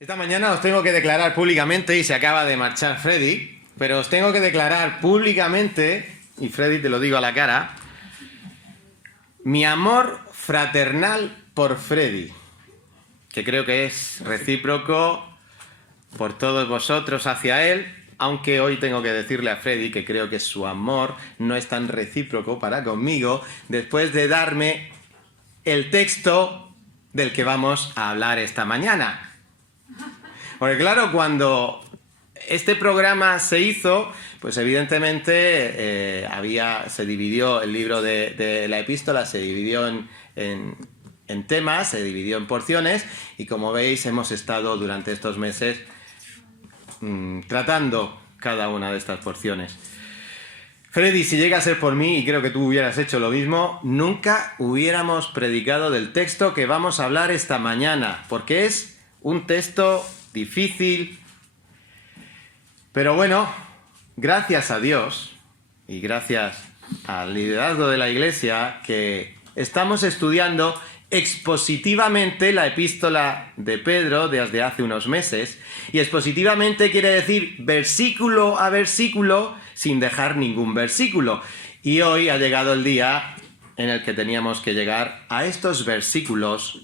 Esta mañana os tengo que declarar públicamente, y se acaba de marchar Freddy, pero os tengo que declarar públicamente, y Freddy te lo digo a la cara, mi amor fraternal por Freddy, que creo que es recíproco por todos vosotros hacia él, aunque hoy tengo que decirle a Freddy que creo que su amor no es tan recíproco para conmigo, después de darme el texto del que vamos a hablar esta mañana. Porque claro, cuando este programa se hizo, pues evidentemente se dividió el libro de la epístola, se dividió en temas, se dividió en porciones, y como veis hemos estado durante estos meses tratando cada una de estas porciones. Freddy, si llega a ser por mí, y creo que tú hubieras hecho lo mismo, nunca hubiéramos predicado del texto que vamos a hablar esta mañana, porque es un texto difícil, pero bueno, gracias a Dios y gracias al liderazgo de la Iglesia que estamos estudiando expositivamente la epístola de Pedro desde hace unos meses, y expositivamente quiere decir versículo a versículo sin dejar ningún versículo, y hoy ha llegado el día en el que teníamos que llegar a estos versículos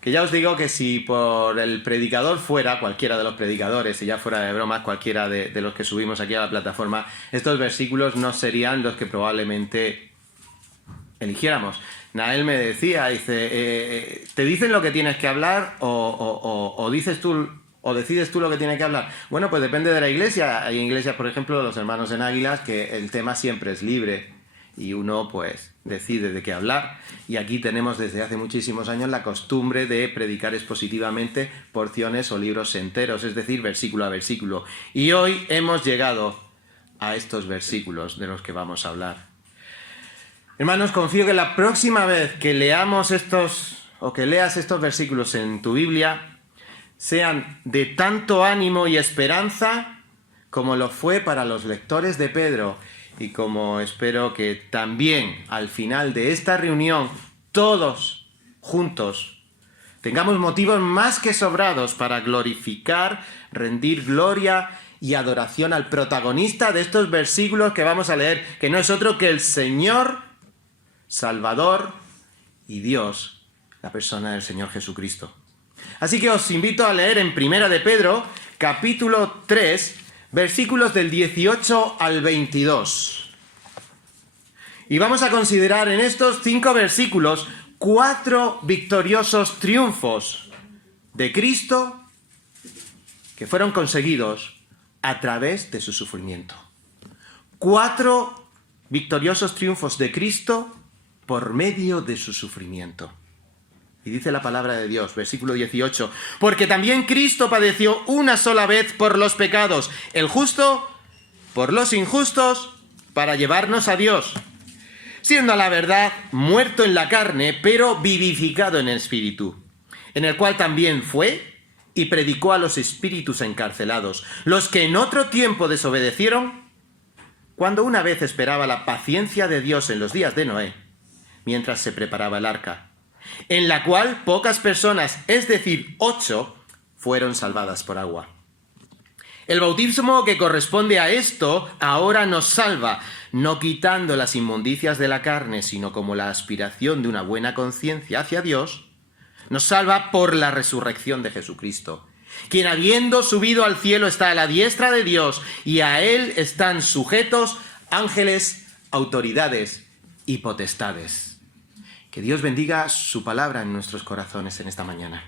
que ya os digo que si por el predicador fuera, cualquiera de los predicadores, y ya fuera de bromas, cualquiera de los que subimos aquí a la plataforma, estos versículos no serían los que probablemente eligiéramos. Nael me decía, dice, ¿te dicen lo que tienes que hablar o dices tú o decides tú lo que tienes que hablar? Bueno, pues depende de la iglesia. Hay iglesias, por ejemplo, los hermanos en Águilas, que el tema siempre es libre y uno pues decide de qué hablar, y aquí tenemos desde hace muchísimos años la costumbre de predicar expositivamente porciones o libros enteros, es decir, versículo a versículo, y hoy hemos llegado a estos versículos de los que vamos a hablar. Hermanos, confío que la próxima vez que leamos que leas estos versículos en tu Biblia sean de tanto ánimo y esperanza como lo fue para los lectores de Pedro, y como espero que también al final de esta reunión todos juntos tengamos motivos más que sobrados para glorificar, rendir gloria y adoración al protagonista de estos versículos que vamos a leer, que no es otro que el Señor, Salvador y Dios, la persona del Señor Jesucristo. Así que os invito a leer en Primera de Pedro, capítulo 3, versículos del 18 al 22. Y vamos a considerar en estos 5 versículos 4 victoriosos triunfos de Cristo que fueron conseguidos a través de su sufrimiento. 4 victoriosos triunfos de Cristo por medio de su sufrimiento. Y dice la palabra de Dios, versículo 18, porque también Cristo padeció una sola vez por los pecados, el justo por los injustos, para llevarnos a Dios, siendo a la verdad muerto en la carne, pero vivificado en el espíritu, en el cual también fue y predicó a los espíritus encarcelados, los que en otro tiempo desobedecieron, cuando una vez esperaba la paciencia de Dios en los días de Noé, mientras se preparaba el arca, en la cual pocas personas, es decir, 8, fueron salvadas por agua. El bautismo que corresponde a esto ahora nos salva, no quitando las inmundicias de la carne, sino como la aspiración de una buena conciencia hacia Dios, nos salva por la resurrección de Jesucristo, quien habiendo subido al cielo está a la diestra de Dios, y a él están sujetos ángeles, autoridades y potestades. Que Dios bendiga su palabra en nuestros corazones en esta mañana.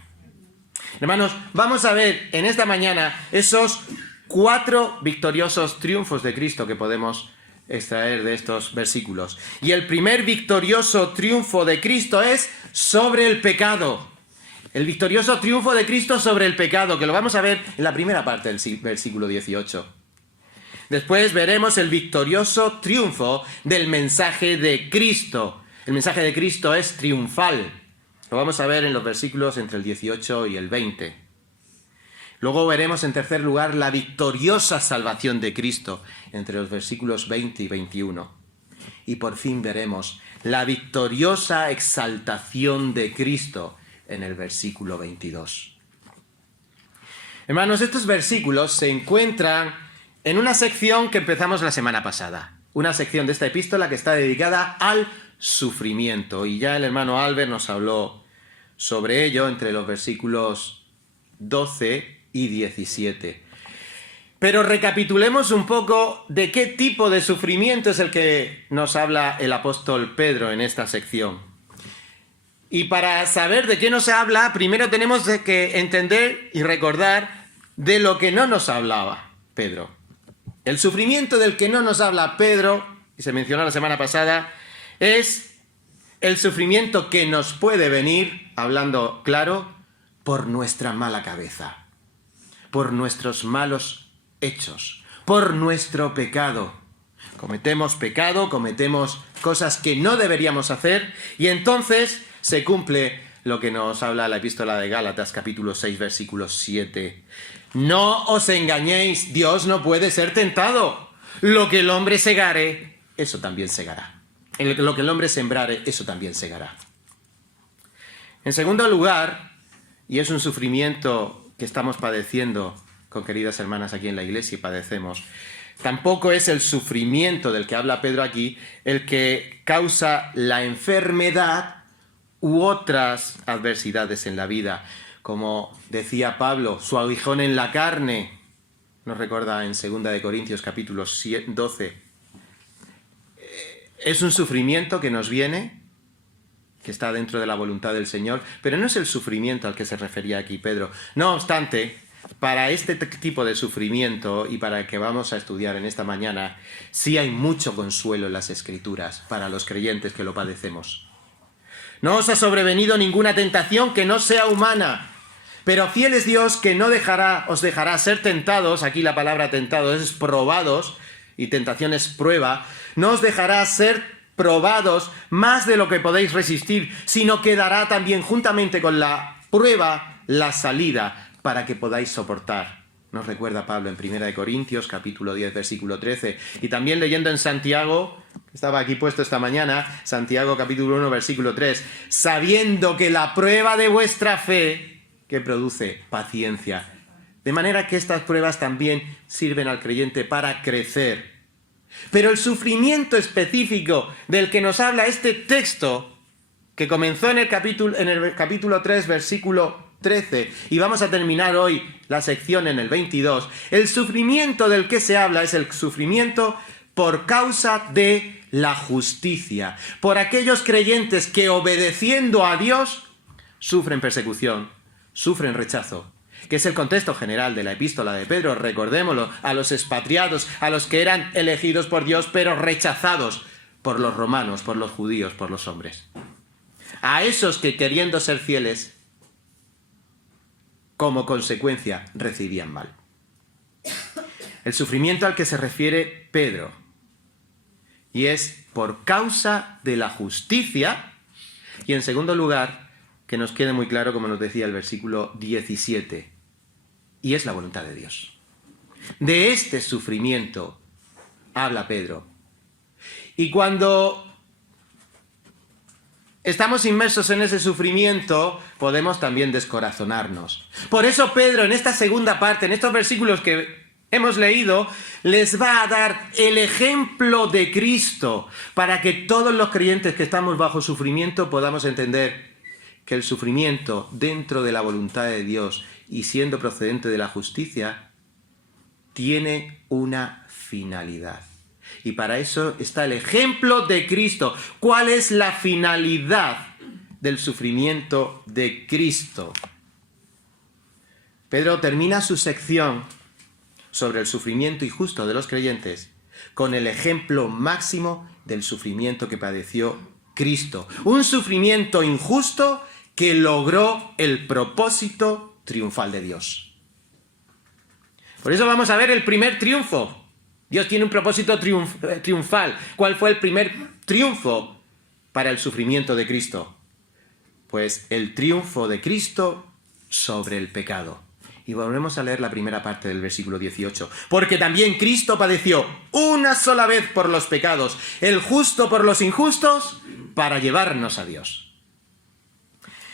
Hermanos, vamos a ver en esta mañana esos 4 victoriosos triunfos de Cristo que podemos extraer de estos versículos. Y el primer victorioso triunfo de Cristo es sobre el pecado. El victorioso triunfo de Cristo sobre el pecado, que lo vamos a ver en la primera parte del versículo 18. Después veremos el victorioso triunfo del mensaje de Cristo. El mensaje de Cristo es triunfal. Lo vamos a ver en los versículos entre el 18 y el 20. Luego veremos en tercer lugar la victoriosa salvación de Cristo entre los versículos 20 y 21. Y por fin veremos la victoriosa exaltación de Cristo en el versículo 22. Hermanos, estos versículos se encuentran en una sección que empezamos la semana pasada. Una sección de esta epístola que está dedicada al sufrimiento. Y ya el hermano Albert nos habló sobre ello entre los versículos 12 y 17. Pero recapitulemos un poco de qué tipo de sufrimiento es el que nos habla el apóstol Pedro en esta sección. Y para saber de qué nos habla, primero tenemos que entender y recordar de lo que no nos hablaba Pedro. El sufrimiento del que no nos habla Pedro, y se mencionó la semana pasada, es el sufrimiento que nos puede venir, hablando claro, por nuestra mala cabeza, por nuestros malos hechos, por nuestro pecado. Cometemos pecado, cometemos cosas que no deberíamos hacer, y entonces se cumple lo que nos habla la epístola de Gálatas, capítulo 6, versículo 7. No os engañéis, Dios no puede ser tentado. Lo que el hombre segare, eso también segará. Lo que el hombre sembrare, eso también segará. En segundo lugar, y es un sufrimiento que estamos padeciendo con queridas hermanas aquí en la iglesia y padecemos, tampoco es el sufrimiento del que habla Pedro aquí el que causa la enfermedad u otras adversidades en la vida. Como decía Pablo, su aguijón en la carne, nos recuerda en 2 de Corintios capítulo 12. Es un sufrimiento que nos viene, que está dentro de la voluntad del Señor, pero no es el sufrimiento al que se refería aquí Pedro. No obstante, para este tipo de sufrimiento y para el que vamos a estudiar en esta mañana, sí hay mucho consuelo en las Escrituras para los creyentes que lo padecemos. No os ha sobrevenido ninguna tentación que no sea humana, pero fiel es Dios que no os dejará ser tentados, aquí la palabra tentados es probados, y tentación es prueba, no os dejará ser probados más de lo que podéis resistir, sino que dará también juntamente con la prueba la salida para que podáis soportar. Nos recuerda Pablo en 1 de Corintios, capítulo 10, versículo 13. Y también leyendo en Santiago, que estaba aquí puesto esta mañana, Santiago capítulo 1, versículo 3. Sabiendo que la prueba de vuestra fe, que produce paciencia. De manera que estas pruebas también sirven al creyente para crecer. Pero el sufrimiento específico del que nos habla este texto, que comenzó en el capítulo 3, versículo 13, y vamos a terminar hoy la sección en el 22, el sufrimiento del que se habla es el sufrimiento por causa de la justicia, por aquellos creyentes que obedeciendo a Dios sufren persecución, sufren rechazo, que es el contexto general de la epístola de Pedro, recordémoslo, a los expatriados, a los que eran elegidos por Dios pero rechazados por los romanos, por los judíos, por los hombres. A esos que queriendo ser fieles, como consecuencia, recibían mal. El sufrimiento al que se refiere Pedro, y es por causa de la justicia, y en segundo lugar, que nos quede muy claro, como nos decía el versículo 17, y es la voluntad de Dios. De este sufrimiento habla Pedro. Y cuando estamos inmersos en ese sufrimiento, podemos también descorazonarnos. Por eso Pedro, en esta segunda parte, en estos versículos que hemos leído, les va a dar el ejemplo de Cristo para que todos los creyentes que estamos bajo sufrimiento podamos entender que el sufrimiento dentro de la voluntad de Dios y siendo procedente de la justicia tiene una finalidad. Y para eso está el ejemplo de Cristo. ¿Cuál es la finalidad del sufrimiento de Cristo? Pedro termina su sección sobre el sufrimiento injusto de los creyentes con el ejemplo máximo del sufrimiento que padeció Cristo. Un sufrimiento injusto que logró el propósito triunfal de Dios. Por eso vamos a ver el primer triunfo. Dios tiene un propósito triunfal. ¿Cuál fue el primer triunfo para el sufrimiento de Cristo? Pues el triunfo de Cristo sobre el pecado. Y volvemos a leer la primera parte del versículo 18. Porque también Cristo padeció una sola vez por los pecados, el justo por los injustos, para llevarnos a Dios.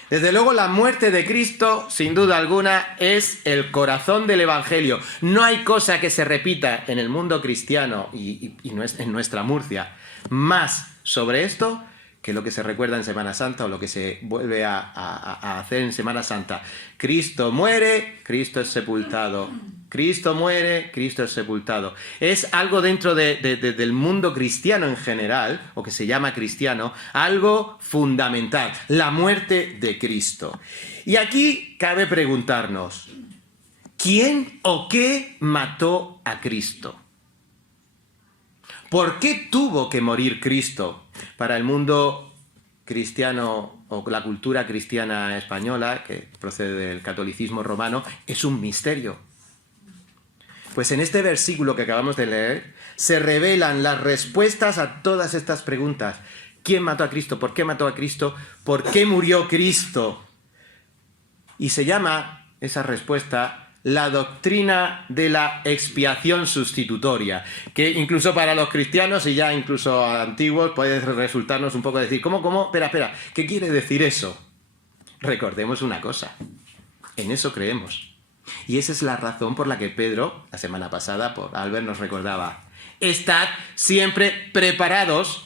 Desde luego, la muerte de Cristo, sin duda alguna, es el corazón del Evangelio. No hay cosa que se repita en el mundo cristiano y en nuestra Murcia más sobre esto que lo que se recuerda en Semana Santa o lo que se vuelve a hacer en Semana Santa. Cristo muere, Cristo es sepultado. Cristo muere, Cristo es sepultado. Es algo dentro del mundo cristiano en general, o que se llama cristiano, algo fundamental, la muerte de Cristo. Y aquí cabe preguntarnos, ¿quién o qué mató a Cristo? ¿Por qué tuvo que morir Cristo? Para el mundo cristiano o la cultura cristiana española, que procede del catolicismo romano, es un misterio. Pues en este versículo que acabamos de leer se revelan las respuestas a todas estas preguntas. ¿Quién mató a Cristo? ¿Por qué mató a Cristo? ¿Por qué murió Cristo? Y se llama esa respuesta la doctrina de la expiación sustitutoria, que incluso para los cristianos y ya incluso antiguos puede resultarnos un poco decir, ¿cómo? Espera, ¿qué quiere decir eso? Recordemos una cosa, en eso creemos. Y esa es la razón por la que Pedro, la semana pasada, por Albert nos recordaba, estad siempre preparados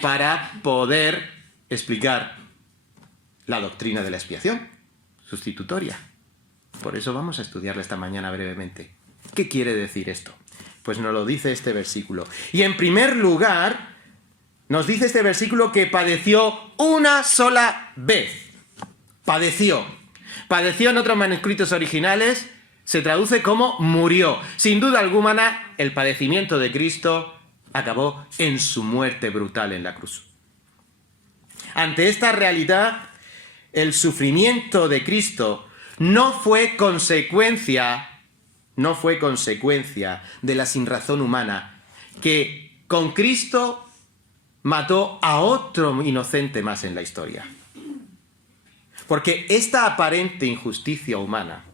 para poder explicar la doctrina de la expiación sustitutoria. Por eso vamos a estudiarla esta mañana brevemente. ¿Qué quiere decir esto? Pues nos lo dice este versículo. Y en primer lugar, nos dice este versículo que padeció una sola vez. Padeció. Padeció en otros manuscritos originales, se traduce como murió. Sin duda alguna, el padecimiento de Cristo acabó en su muerte brutal en la cruz. Ante esta realidad, el sufrimiento de Cristo no fue consecuencia de la sinrazón humana, que con Cristo mató a otro inocente más en la historia. Porque esta aparente injusticia humana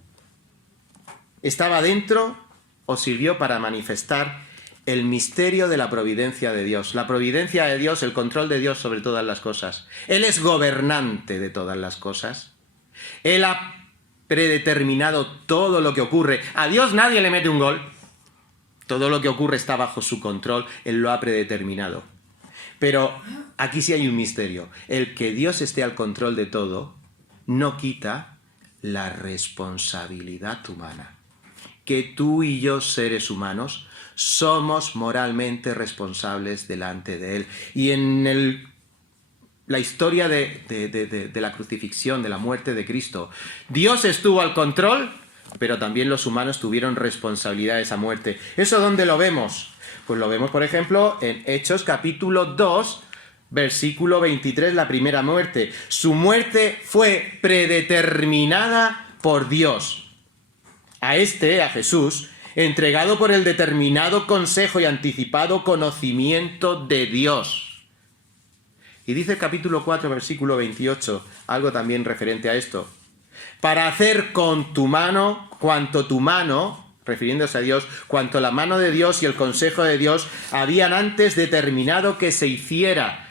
estaba dentro o sirvió para manifestar el misterio de la providencia de Dios. La providencia de Dios, el control de Dios sobre todas las cosas. Él es gobernante de todas las cosas. Él ha predeterminado todo lo que ocurre. A Dios nadie le mete un gol. Todo lo que ocurre está bajo su control. Él lo ha predeterminado. Pero aquí sí hay un misterio. El que Dios esté al control de todo no quita la responsabilidad humana. Que tú y yo, seres humanos, somos moralmente responsables delante de Él. Y en la historia de la crucifixión, de la muerte de Cristo, Dios estuvo al control, pero también los humanos tuvieron responsabilidad de esa muerte. ¿Eso dónde lo vemos? Pues lo vemos, por ejemplo, en Hechos capítulo 2, versículo 23, la primera muerte. Su muerte fue predeterminada por Dios. A Jesús, entregado por el determinado consejo y anticipado conocimiento de Dios. Y dice el capítulo 4, versículo 28, algo también referente a esto. Para hacer con tu mano cuanto tu mano, refiriéndose a Dios, cuanto la mano de Dios y el consejo de Dios habían antes determinado que se hiciera.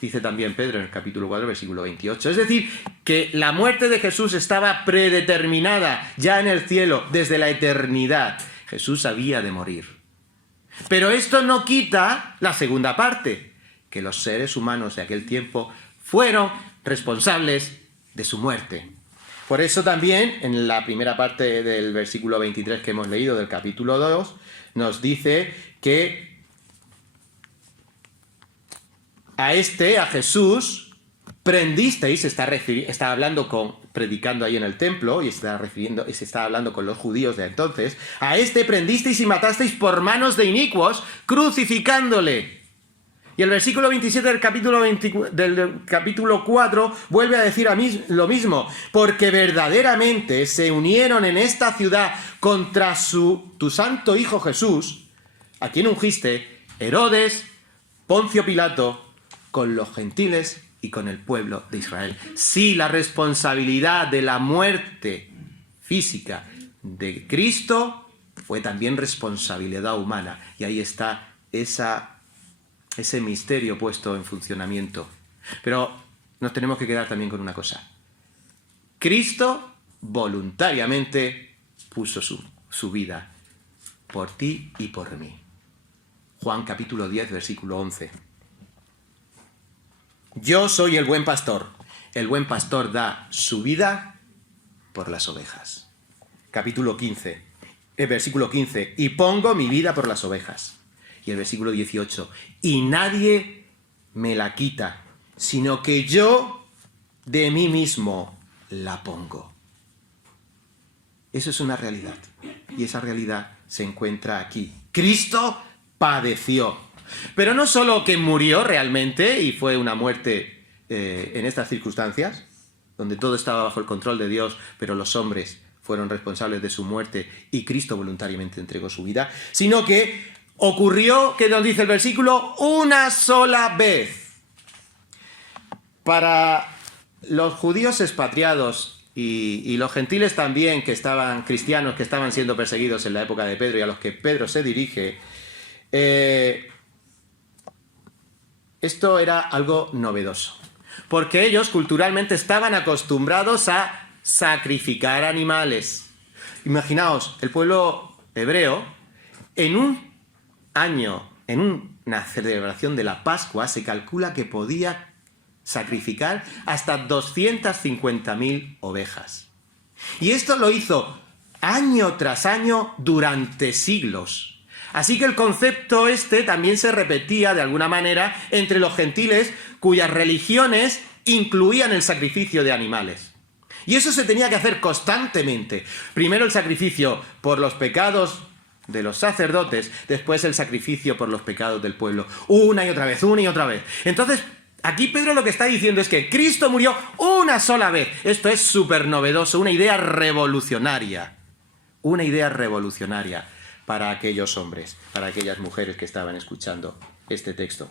Dice también Pedro en el capítulo 4, versículo 28. Es decir, que la muerte de Jesús estaba predeterminada ya en el cielo, desde la eternidad. Jesús había de morir. Pero esto no quita la segunda parte, que los seres humanos de aquel tiempo fueron responsables de su muerte. Por eso también, en la primera parte del versículo 23 que hemos leído del capítulo 2, nos dice que a Jesús, prendisteis, está hablando predicando ahí en el templo, y se está hablando con los judíos de entonces, a prendisteis y matasteis por manos de inicuos, crucificándole. Y el versículo 27 del capítulo 4 vuelve a decir lo mismo, porque verdaderamente se unieron en esta ciudad contra tu santo Hijo Jesús, a quien ungiste, Herodes, Poncio Pilato, con los gentiles y con el pueblo de Israel. Sí, la responsabilidad de la muerte física de Cristo fue también responsabilidad humana. Y ahí está ese misterio puesto en funcionamiento. Pero nos tenemos que quedar también con una cosa. Cristo voluntariamente puso su vida por ti y por mí. Juan capítulo 10, versículo 11. Yo soy el buen pastor. El buen pastor da su vida por las ovejas. Capítulo 15, versículo 15. Y pongo mi vida por las ovejas. Y el versículo 18. Y nadie me la quita, sino que yo de mí mismo la pongo. Eso es una realidad. Y esa realidad se encuentra aquí. Cristo padeció. Pero no solo que murió realmente y fue una muerte en estas circunstancias, donde todo estaba bajo el control de Dios, pero los hombres fueron responsables de su muerte y Cristo voluntariamente entregó su vida, sino que ocurrió, que nos dice el versículo, una sola vez. Para los judíos expatriados y los gentiles también, que estaban cristianos, que estaban siendo perseguidos en la época de Pedro y a los que Pedro se dirige, esto era algo novedoso, porque ellos culturalmente estaban acostumbrados a sacrificar animales. Imaginaos, el pueblo hebreo, en un año, en una celebración de la Pascua, se calcula que podía sacrificar hasta 250.000 ovejas. Y esto lo hizo año tras año durante siglos. Así que el concepto también se repetía de alguna manera entre los gentiles cuyas religiones incluían el sacrificio de animales. Y eso se tenía que hacer constantemente. Primero el sacrificio por los pecados de los sacerdotes, después el sacrificio por los pecados del pueblo. Una y otra vez, una y otra vez. Entonces, aquí Pedro lo que está diciendo es que Cristo murió una sola vez. Esto es súper novedoso, una idea revolucionaria. Una idea revolucionaria para aquellos hombres, para aquellas mujeres que estaban escuchando este texto.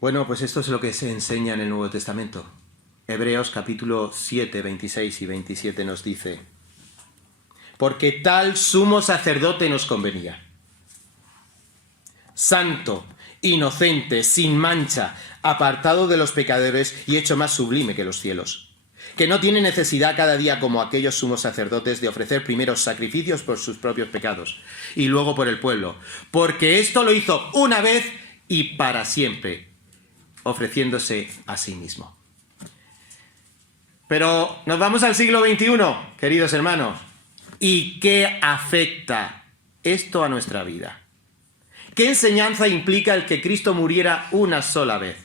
Bueno, pues esto es lo que se enseña en el Nuevo Testamento. Hebreos capítulo 7, 26 y 27 nos dice: porque tal sumo sacerdote nos convenía, santo, inocente, sin mancha, apartado de los pecadores y hecho más sublime que los cielos, que no tiene necesidad cada día como aquellos sumos sacerdotes de ofrecer primero sacrificios por sus propios pecados y luego por el pueblo, porque esto lo hizo una vez y para siempre, ofreciéndose a sí mismo. Pero nos vamos al siglo XXI, queridos hermanos. ¿Y qué afecta esto a nuestra vida? ¿Qué enseñanza implica el que Cristo muriera una sola vez?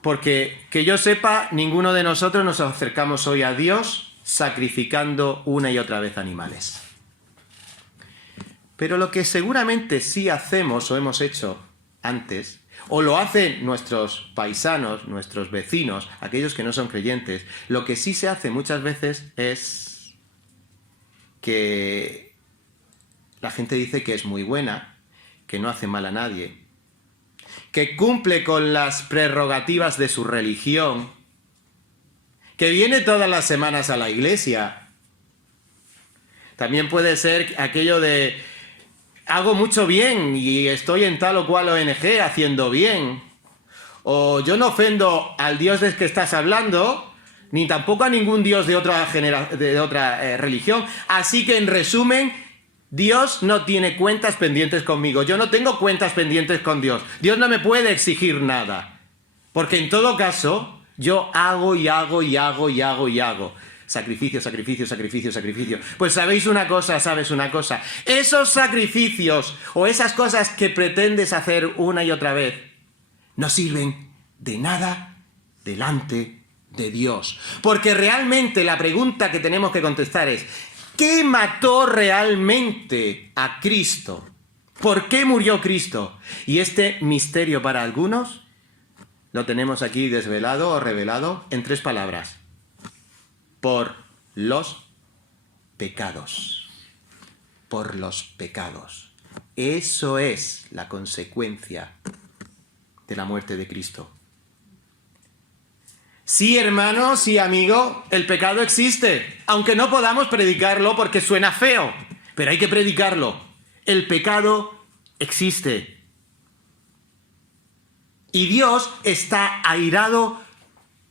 Porque, que yo sepa, ninguno de nosotros nos acercamos hoy a Dios sacrificando una y otra vez animales. Pero lo que seguramente sí hacemos o hemos hecho antes, o lo hacen nuestros paisanos, nuestros vecinos, aquellos que no son creyentes, lo que sí se hace muchas veces es que la gente dice que es muy buena, que no hace mal a nadie, que cumple con las prerrogativas de su religión, que viene todas las semanas a la iglesia. También puede ser aquello de: hago mucho bien y estoy en tal o cual ONG haciendo bien. O yo no ofendo al Dios del que estás hablando, ni tampoco a ningún Dios de otra religión. Así que, en resumen, Dios no tiene cuentas pendientes conmigo. Yo no tengo cuentas pendientes con Dios. Dios no me puede exigir nada. Porque en todo caso, yo hago y hago y hago y hago y hago. Sacrificio, sacrificio, sacrificio, sacrificio. Pues sabes una cosa. Esos sacrificios o esas cosas que pretendes hacer una y otra vez no sirven de nada delante de Dios. Porque realmente la pregunta que tenemos que contestar es: ¿qué mató realmente a Cristo? ¿Por qué murió Cristo? Y este misterio para algunos lo tenemos aquí desvelado o revelado en 3 palabras: por los pecados. Por los pecados. Eso es la consecuencia de la muerte de Cristo. Sí, hermano, sí, amigo, el pecado existe, aunque no podamos predicarlo porque suena feo, pero hay que predicarlo. El pecado existe. Y Dios está airado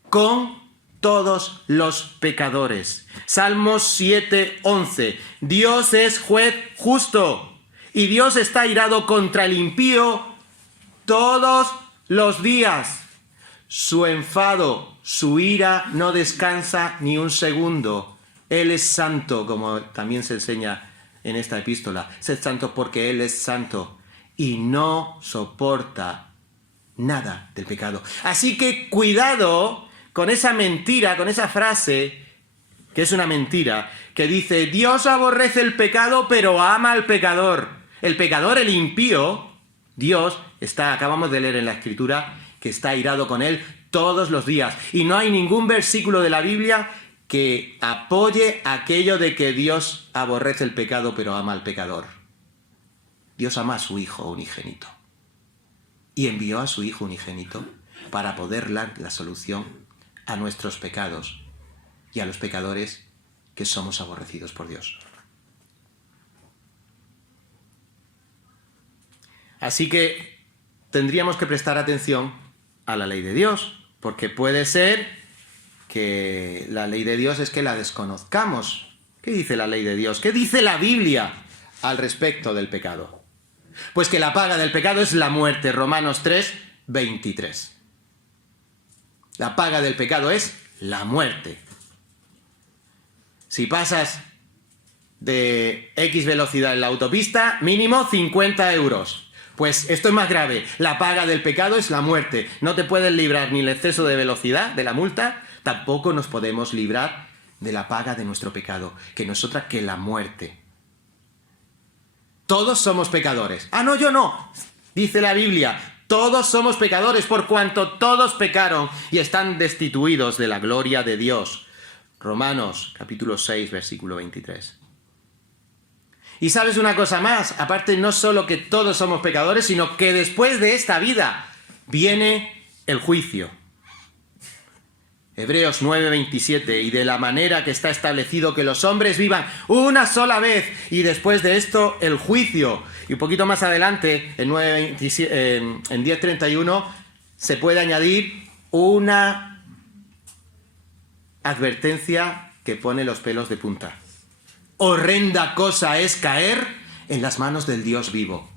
con todos los pecadores. Salmos 7:11. Dios es juez justo y Dios está airado contra el impío todos los días. Su enfado, su ira no descansa ni un segundo. Él es santo, como también se enseña en esta epístola. Sed santo porque Él es santo y no soporta nada del pecado. Así que cuidado con esa mentira, con esa frase, que es una mentira, que dice, Dios aborrece el pecado, pero ama al pecador. El pecador, el impío, Dios está, acabamos de leer en la Escritura, que está airado con él todos los días. Y no hay ningún versículo de la Biblia que apoye aquello de que Dios aborrece el pecado, pero ama al pecador. Dios ama a su Hijo unigénito. Y envió a su Hijo unigénito para poder dar la solución a nuestros pecados y a los pecadores que somos aborrecidos por Dios. Así que tendríamos que prestar atención a la ley de Dios, porque puede ser que la ley de Dios es que la desconozcamos. ¿Qué dice la ley de Dios? ¿Qué dice la Biblia al respecto del pecado? Pues que la paga del pecado es la muerte, Romanos 3:23. La paga del pecado es la muerte. Si pasas de X velocidad en la autopista, mínimo 50 euros. Pues esto es más grave. La paga del pecado es la muerte. No te puedes librar ni el exceso de velocidad, de la multa, tampoco nos podemos librar de la paga de nuestro pecado, que no es otra que la muerte. Todos somos pecadores. Ah, no, yo no. Dice la Biblia, todos somos pecadores por cuanto todos pecaron y están destituidos de la gloria de Dios. Romanos, capítulo 6, versículo 23. Y sabes una cosa más, aparte no solo que todos somos pecadores, sino que después de esta vida viene el juicio. Hebreos 9:27, y de la manera que está establecido que los hombres vivan una sola vez, y después de esto el juicio. Y un poquito más adelante, en 10:31, se puede añadir una advertencia que pone los pelos de punta. Horrenda cosa es caer en las manos del Dios vivo.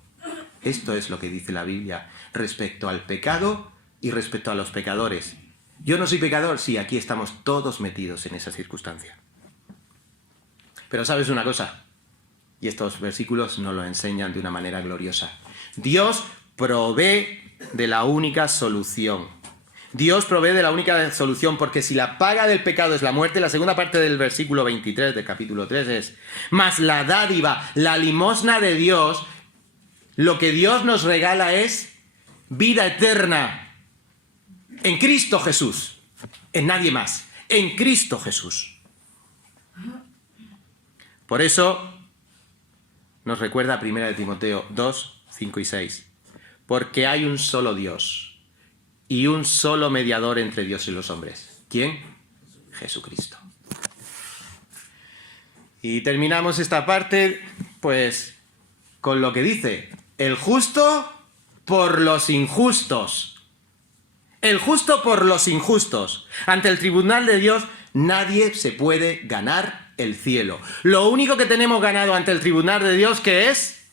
Esto es lo que dice la Biblia respecto al pecado y respecto a los pecadores. Yo no soy pecador, sí, aquí estamos todos metidos en esa circunstancia. Pero sabes una cosa, y estos versículos nos lo enseñan de una manera gloriosa. Dios provee de la única solución. Dios provee de la única solución, porque si la paga del pecado es la muerte, la segunda parte del versículo 23 del capítulo 3 es, mas la dádiva, la limosna de Dios, lo que Dios nos regala es vida eterna en Cristo Jesús, en nadie más, en Cristo Jesús. Por eso nos recuerda 1 Timoteo 2, 5 y 6, porque hay un solo Dios y un solo mediador entre Dios y los hombres. ¿Quién? Jesucristo. Y terminamos esta parte, pues, con lo que dice, el justo por los injustos. El justo por los injustos. Ante el tribunal de Dios, nadie se puede ganar el cielo. Lo único que tenemos ganado ante el tribunal de Dios, ¿qué es?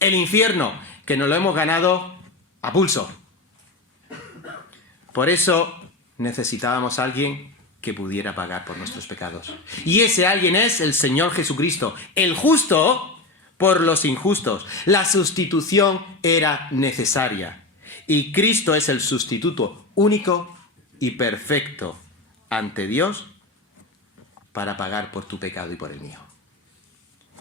El infierno, que nos lo hemos ganado a pulso. Por eso necesitábamos a alguien que pudiera pagar por nuestros pecados. Y ese alguien es el Señor Jesucristo, el justo por los injustos. La sustitución era necesaria. Y Cristo es el sustituto único y perfecto ante Dios para pagar por tu pecado y por el mío.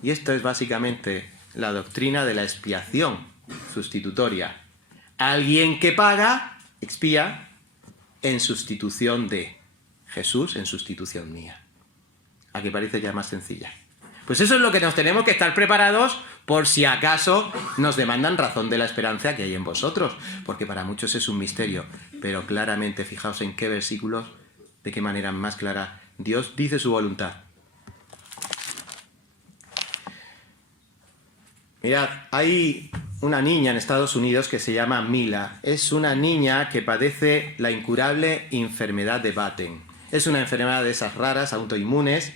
Y esto es básicamente la doctrina de la expiación sustitutoria. Alguien que paga, expía, en sustitución de Jesús, en sustitución mía. ¿A qué parece ya más sencilla? Pues eso es lo que nos tenemos que estar preparados por si acaso nos demandan razón de la esperanza que hay en vosotros, porque para muchos es un misterio, pero claramente fijaos en qué versículos, de qué manera más clara Dios dice su voluntad. Mirad, hay una niña en Estados Unidos que se llama Mila. Es una niña que padece la incurable enfermedad de Batten. Es una enfermedad de esas raras, autoinmunes,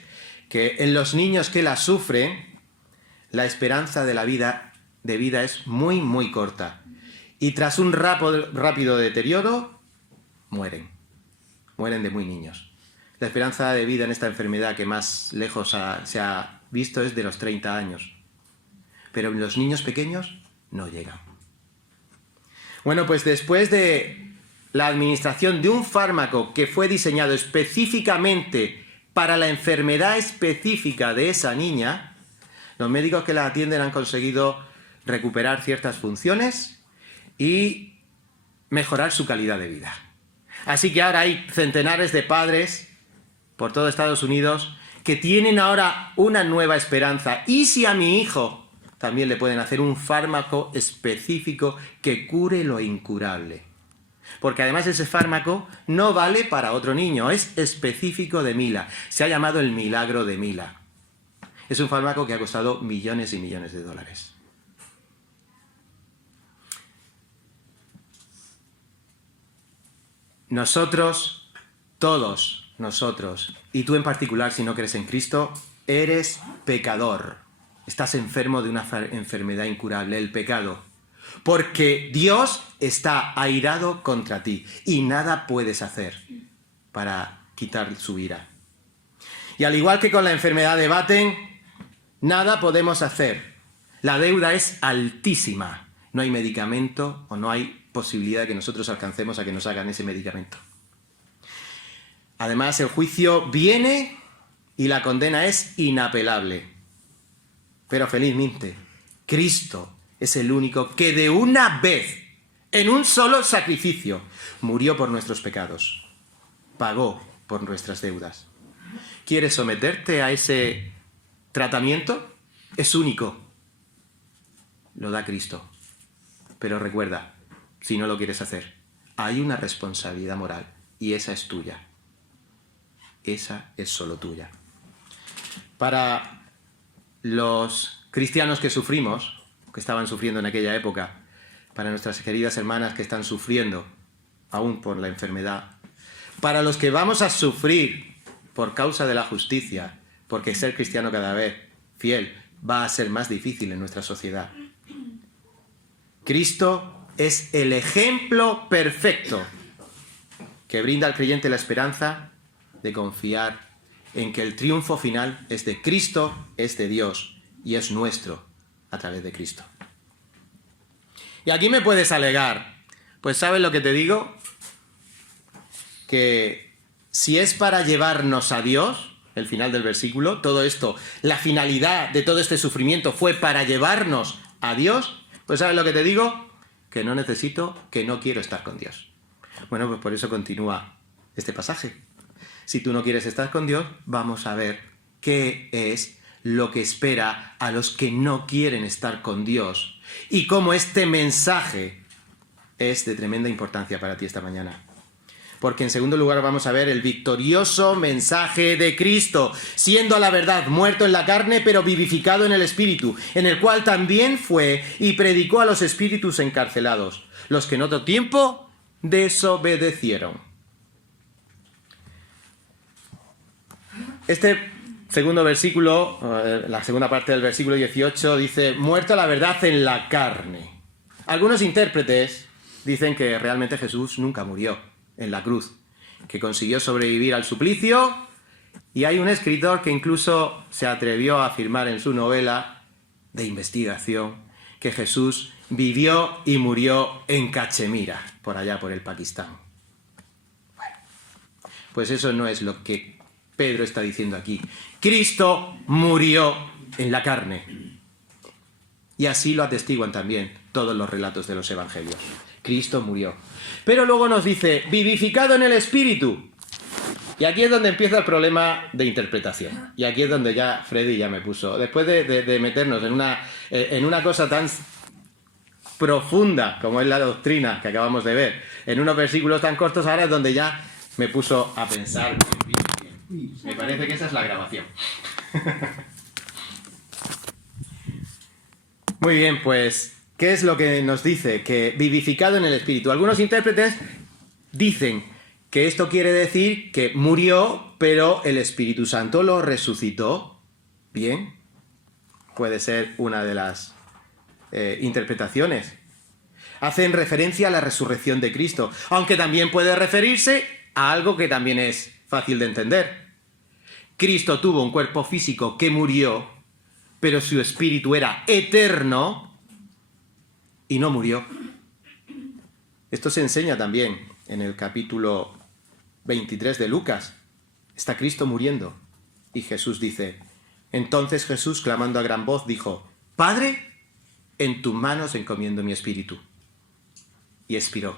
que en los niños que la sufren, la esperanza de vida es muy, muy corta. Y tras un rápido deterioro, mueren. Mueren de muy niños. La esperanza de vida en esta enfermedad que más lejos se ha visto es de los 30 años. Pero en los niños pequeños no llegan. Bueno, pues después de la administración de un fármaco que fue diseñado específicamente para la enfermedad específica de esa niña, los médicos que la atienden han conseguido recuperar ciertas funciones y mejorar su calidad de vida. Así que ahora hay centenares de padres por todo Estados Unidos que tienen ahora una nueva esperanza. ¿Y si a mi hijo también le pueden hacer un fármaco específico que cure lo incurable? Porque además ese fármaco no vale para otro niño, es específico de Mila. Se ha llamado el milagro de Mila. Es un fármaco que ha costado millones y millones de dólares. Nosotros, todos nosotros, y tú en particular si no crees en Cristo, eres pecador. Estás enfermo de una enfermedad incurable, el pecado. Porque Dios está airado contra ti y nada puedes hacer para quitar su ira. Y al igual que con la enfermedad de Batten, nada podemos hacer. La deuda es altísima. No hay medicamento o no hay posibilidad de que nosotros alcancemos a que nos hagan ese medicamento. Además, el juicio viene y la condena es inapelable. Pero felizmente, Cristo es el único que de una vez, en un solo sacrificio, murió por nuestros pecados, pagó por nuestras deudas. ¿Quieres someterte a ese tratamiento? Es único. Lo da Cristo. Pero recuerda, si no lo quieres hacer, hay una responsabilidad moral y esa es tuya. Esa es solo tuya. Para los cristianos que sufrimos, que estaban sufriendo en aquella época, para nuestras queridas hermanas que están sufriendo aún por la enfermedad, para los que vamos a sufrir por causa de la justicia, porque ser cristiano cada vez fiel va a ser más difícil en nuestra sociedad. Cristo es el ejemplo perfecto que brinda al creyente la esperanza de confiar en que el triunfo final es de Cristo, es de Dios y es nuestro a través de Cristo. Y aquí me puedes alegar, pues ¿sabes lo que te digo? Que si es para llevarnos a Dios, el final del versículo, todo esto, la finalidad de todo este sufrimiento fue para llevarnos a Dios, pues ¿sabes lo que te digo? Que no necesito, que no quiero estar con Dios. Bueno, pues por eso continúa este pasaje. Si tú no quieres estar con Dios, vamos a ver qué es lo que espera a los que no quieren estar con Dios y cómo este mensaje es de tremenda importancia para ti esta mañana. Porque en segundo lugar vamos a ver el victorioso mensaje de Cristo, siendo a la verdad muerto en la carne, pero vivificado en el Espíritu, en el cual también fue y predicó a los espíritus encarcelados, los que en otro tiempo desobedecieron. Este segundo versículo, la segunda parte del versículo 18, dice, muerto a la verdad en la carne. Algunos intérpretes dicen que realmente Jesús nunca murió en la cruz, que consiguió sobrevivir al suplicio, y hay un escritor que incluso se atrevió a afirmar en su novela de investigación que Jesús vivió y murió en Cachemira, por allá por el Pakistán. Bueno, pues eso no es lo que Pedro está diciendo aquí. Cristo murió en la carne. Y así lo atestiguan también todos los relatos de los evangelios. Cristo murió. Pero luego nos dice, vivificado en el Espíritu. Y aquí es donde empieza el problema de interpretación. Y aquí es donde ya Freddy ya me puso. Después de meternos en una cosa tan profunda como es la doctrina que acabamos de ver, en unos versículos tan cortos, ahora es donde ya me puso a pensar. Me parece que esa es la grabación. Muy bien, pues ¿qué es lo que nos dice? Que vivificado en el Espíritu. Algunos intérpretes dicen que esto quiere decir que murió, pero el Espíritu Santo lo resucitó. Bien, puede ser una de las interpretaciones. Hacen referencia a la resurrección de Cristo, aunque también puede referirse a algo que también es fácil de entender. Cristo tuvo un cuerpo físico que murió, pero su espíritu era eterno y no murió. Esto se enseña también en el capítulo 23 de Lucas. Está Cristo muriendo y Jesús dice: entonces Jesús, clamando a gran voz, dijo: Padre, en tus manos encomiendo mi espíritu. Y expiró.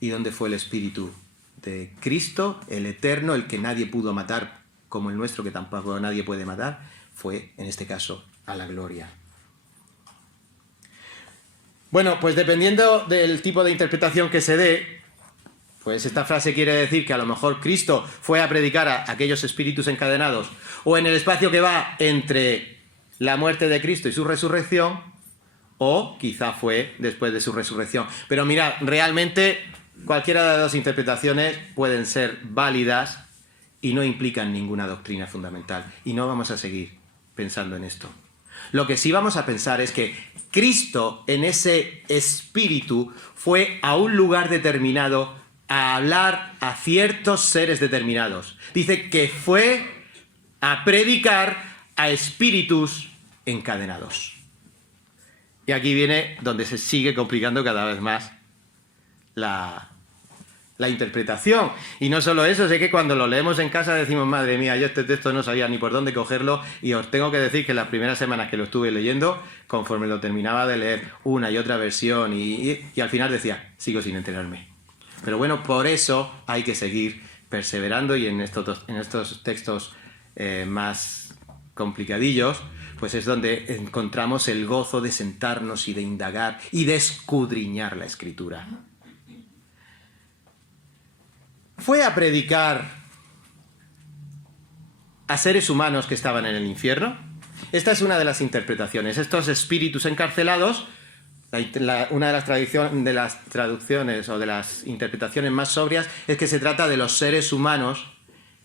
¿Y dónde fue el espíritu de Cristo, el eterno, el que nadie pudo matar, como el nuestro, que tampoco nadie puede matar? Fue, en este caso, a la gloria. Bueno, pues dependiendo del tipo de interpretación que se dé, pues esta frase quiere decir que a lo mejor Cristo fue a predicar a aquellos espíritus encadenados, o en el espacio que va entre la muerte de Cristo y su resurrección, o quizá fue después de su resurrección. Pero mirad, realmente cualquiera de las dos interpretaciones pueden ser válidas y no implican ninguna doctrina fundamental. Y no vamos a seguir pensando en esto. Lo que sí vamos a pensar es que Cristo, en ese espíritu, fue a un lugar determinado a hablar a ciertos seres determinados. Dice que fue a predicar a espíritus encadenados. Y aquí viene donde se sigue complicando cada vez más la interpretación. Y no solo eso, sé que cuando lo leemos en casa decimos: madre mía, yo este texto no sabía ni por dónde cogerlo, y os tengo que decir que las primeras semanas que lo estuve leyendo, conforme lo terminaba de leer una y otra versión, y al final decía: sigo sin enterarme. Pero bueno, por eso hay que seguir perseverando, y en estos textos más complicadillos, pues es donde encontramos el gozo de sentarnos y de indagar y de escudriñar la Escritura. Fue a predicar a seres humanos que estaban en el infierno. Esta es una de las interpretaciones. Estos espíritus encarcelados, una de las traducciones o de las interpretaciones más sobrias es que se trata de los seres humanos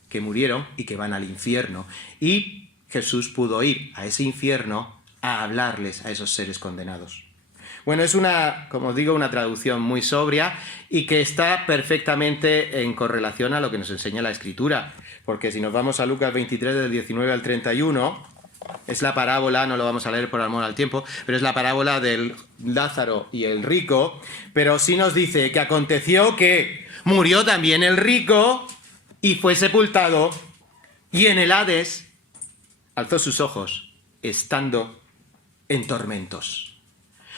que murieron y que van al infierno. Y Jesús pudo ir a ese infierno a hablarles a esos seres condenados. Bueno, es como os digo, una traducción muy sobria y que está perfectamente en correlación a lo que nos enseña la Escritura. Porque si nos vamos a Lucas 23, del 19 al 31, es la parábola, no lo vamos a leer por amor al tiempo, pero es la parábola del Lázaro y el rico. Pero sí nos dice que aconteció que murió también el rico y fue sepultado, y en el Hades alzó sus ojos, estando en tormentos.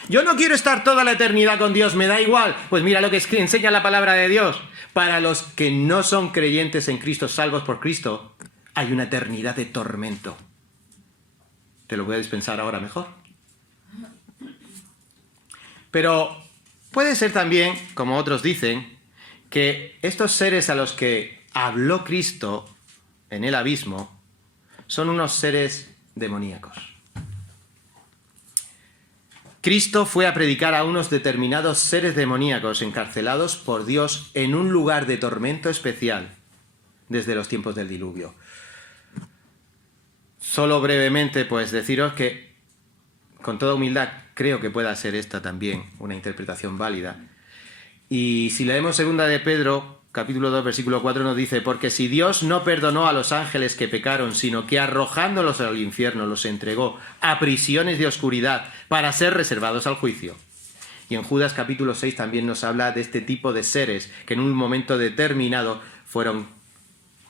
Yo no quiero estar toda la eternidad con Dios, me da igual. Pues mira lo que enseña la palabra de Dios. Para los que no son creyentes en Cristo, salvos por Cristo, hay una eternidad de tormento. Te lo voy a dispensar ahora mejor. Pero puede ser también, como otros dicen, que estos seres a los que habló Cristo en el abismo son unos seres demoníacos. Cristo fue a predicar a unos determinados seres demoníacos encarcelados por Dios en un lugar de tormento especial desde los tiempos del diluvio. Solo brevemente, pues deciros que, con toda humildad, creo que pueda ser esta también una interpretación válida. Y si leemos 2 de Pedro, capítulo 2, versículo 4, nos dice: porque si Dios no perdonó a los ángeles que pecaron, sino que arrojándolos al infierno los entregó a prisiones de oscuridad para ser reservados al juicio. Y en Judas capítulo 6 también nos habla de este tipo de seres que en un momento determinado fueron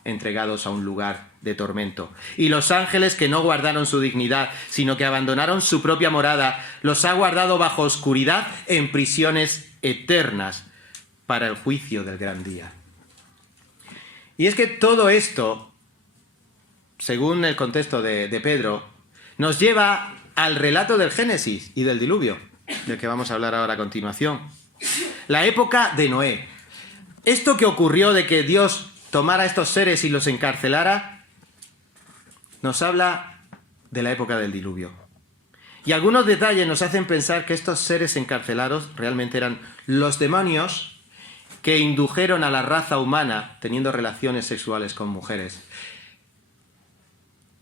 entregados a un lugar de tormento. Y los ángeles que no guardaron su dignidad, sino que abandonaron su propia morada, los ha guardado bajo oscuridad en prisiones eternas para el juicio del gran día. Y es que todo esto, según el contexto de Pedro, nos lleva al relato del Génesis y del diluvio, del que vamos a hablar ahora a continuación. La época de Noé. Esto que ocurrió de que Dios tomara a estos seres y los encarcelara, nos habla de la época del diluvio. Y algunos detalles nos hacen pensar que estos seres encarcelados realmente eran los demonios que indujeron a la raza humana, teniendo relaciones sexuales con mujeres,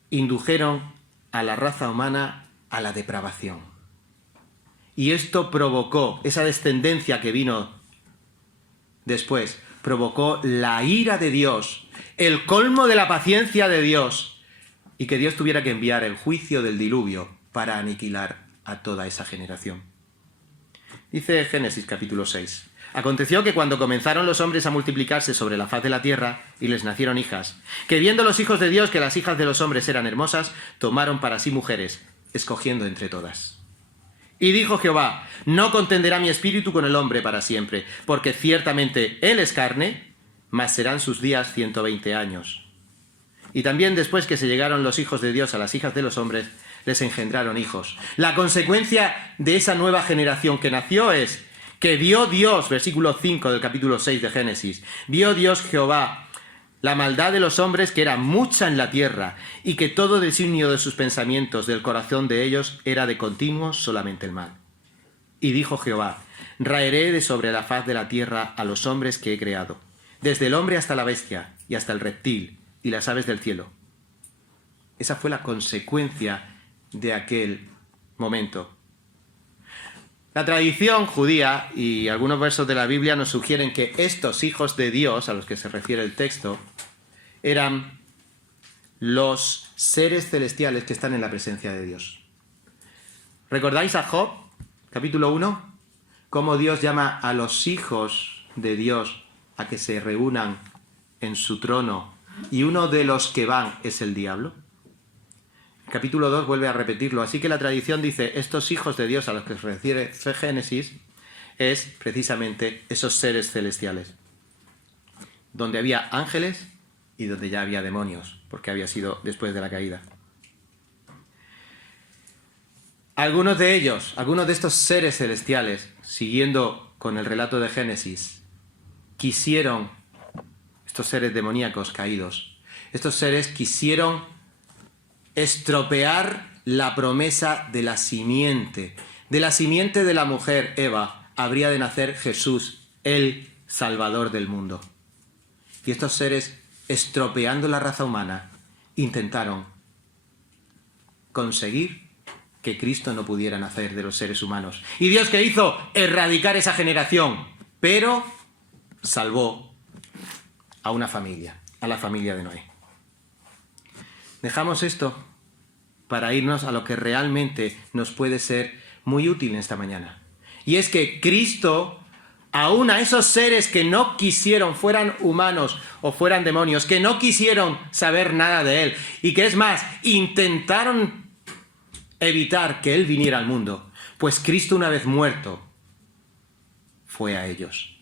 indujeron a la raza humana a la depravación. Y esto provocó, esa descendencia que vino después, provocó la ira de Dios, el colmo de la paciencia de Dios, y que Dios tuviera que enviar el juicio del diluvio para aniquilar a toda esa generación. Dice Génesis capítulo 6. Aconteció que cuando comenzaron los hombres a multiplicarse sobre la faz de la tierra y les nacieron hijas, que viendo los hijos de Dios que las hijas de los hombres eran hermosas, tomaron para sí mujeres, escogiendo entre todas. Y dijo Jehová: no contenderá mi espíritu con el hombre para siempre, porque ciertamente él es carne, mas serán sus días 120 años. Y también después que se llegaron los hijos de Dios a las hijas de los hombres, les engendraron hijos. La consecuencia de esa nueva generación que nació es que vio Dios, versículo 5 del capítulo 6 de Génesis, vio Dios Jehová la maldad de los hombres, que era mucha en la tierra, y que todo designio de sus pensamientos, del corazón de ellos, era de continuo solamente el mal. Y dijo Jehová: raeré de sobre la faz de la tierra a los hombres que he creado, desde el hombre hasta la bestia, y hasta el reptil, y las aves del cielo. Esa fue la consecuencia de aquel momento. La tradición judía y algunos versos de la Biblia nos sugieren que estos hijos de Dios, a los que se refiere el texto, eran los seres celestiales que están en la presencia de Dios. ¿Recordáis a Job, capítulo 1? Cómo Dios llama a los hijos de Dios a que se reúnan en su trono, y uno de los que van es el diablo. Capítulo 2 vuelve a repetirlo. Así que la tradición dice, estos hijos de Dios a los que se refiere Génesis es precisamente esos seres celestiales, donde había ángeles y donde ya había demonios, porque había sido después de la caída. Algunos de ellos, algunos de estos seres celestiales, siguiendo con el relato de Génesis, quisieron, estos seres demoníacos caídos, estos seres quisieron estropear la promesa de la simiente de la mujer Eva, habría de nacer Jesús, el Salvador del mundo. Y estos seres, estropeando la raza humana, intentaron conseguir que Cristo no pudiera nacer de los seres humanos. ¿Y Dios qué hizo? Erradicar esa generación, pero salvó a una familia, a la familia de Noé. Dejamos esto para irnos a lo que realmente nos puede ser muy útil en esta mañana. Y es que Cristo, aún a esos seres que no quisieron, fueran humanos o fueran demonios, que no quisieron saber nada de Él, y que es más, intentaron evitar que Él viniera al mundo, pues Cristo, una vez muerto, fue a ellos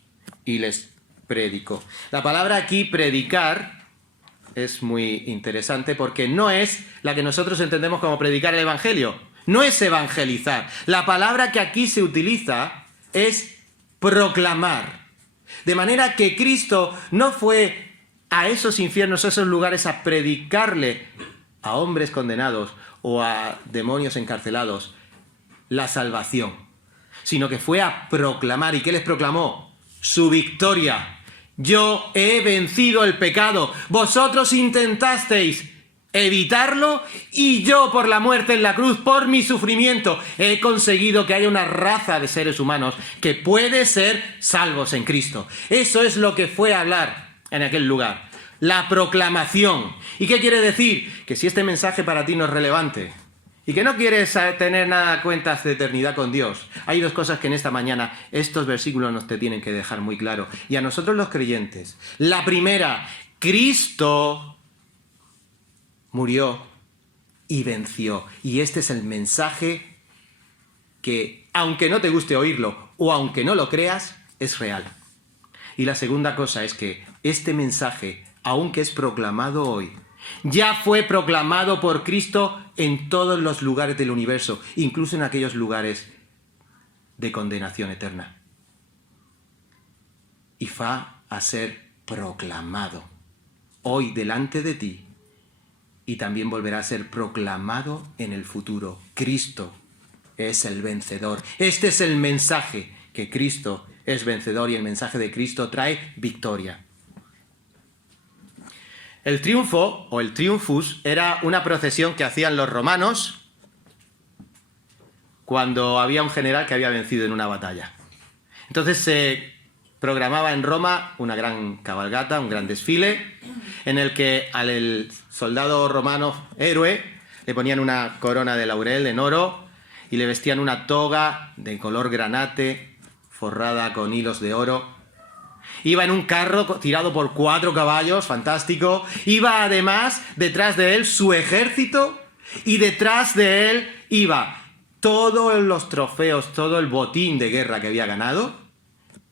y les predicó. La palabra aquí, predicar, es muy interesante porque no es la que nosotros entendemos como predicar el Evangelio. No es evangelizar. La palabra que aquí se utiliza es proclamar. De manera que Cristo no fue a esos infiernos, a esos lugares, a predicarle a hombres condenados o a demonios encarcelados la salvación, sino que fue a proclamar. ¿Y qué les proclamó? Su victoria. Yo he vencido el pecado. Vosotros intentasteis evitarlo y yo, por la muerte en la cruz, por mi sufrimiento, he conseguido que haya una raza de seres humanos que puede ser salvos en Cristo. Eso es lo que fue a hablar en aquel lugar. La proclamación. ¿Y qué quiere decir? Que si este mensaje para ti no es relevante y que no quieres tener nada cuentas de eternidad con Dios, hay dos cosas que en esta mañana estos versículos nos te tienen que dejar muy claro. Y a nosotros los creyentes. La primera, Cristo murió y venció. Y este es el mensaje que, aunque no te guste oírlo o aunque no lo creas, es real. Y la segunda cosa es que este mensaje, aunque es proclamado hoy, ya fue proclamado por Cristo en todos los lugares del universo, incluso en aquellos lugares de condenación eterna. Y va a ser proclamado hoy delante de ti, y también volverá a ser proclamado en el futuro. Cristo es el vencedor. Este es el mensaje, que Cristo es vencedor y el mensaje de Cristo trae victoria. El triunfo, o el triunfus, era una procesión que hacían los romanos cuando había un general que había vencido en una batalla. Entonces se programaba en Roma una gran cabalgata, un gran desfile, en el que al soldado romano héroe le ponían una corona de laurel en oro y le vestían una toga de color granate forrada con hilos de oro. Iba en un carro tirado por 4 caballos, fantástico. Iba además detrás de él su ejército y detrás de él iba todos los trofeos, todo el botín de guerra que había ganado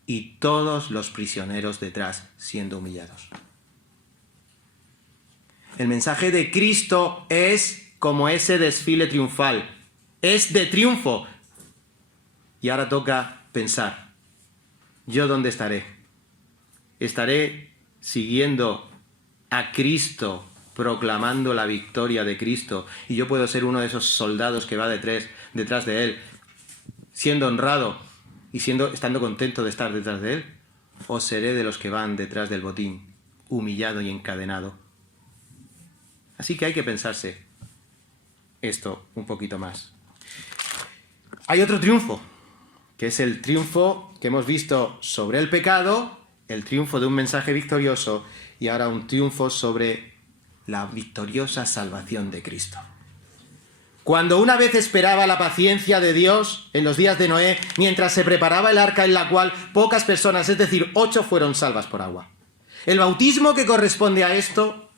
y todos los prisioneros detrás siendo humillados. El mensaje de Cristo es como ese desfile triunfal. Es de triunfo. Y ahora toca pensar, ¿yo dónde estaré? ¿Estaré siguiendo a Cristo, proclamando la victoria de Cristo? Y yo puedo ser uno de esos soldados que va detrás de Él, siendo honrado y estando contento de estar detrás de Él. ¿O seré de los que van detrás del botín, humillado y encadenado? Así que hay que pensarse esto un poquito más. Hay otro triunfo, que es el triunfo que hemos visto sobre el pecado, el triunfo de un mensaje victorioso y ahora un triunfo sobre la victoriosa salvación de Cristo. Cuando una vez esperaba la paciencia de Dios en los días de Noé, mientras se preparaba el arca en la cual pocas personas, es decir, 8, fueron salvas por agua. El bautismo que corresponde a esto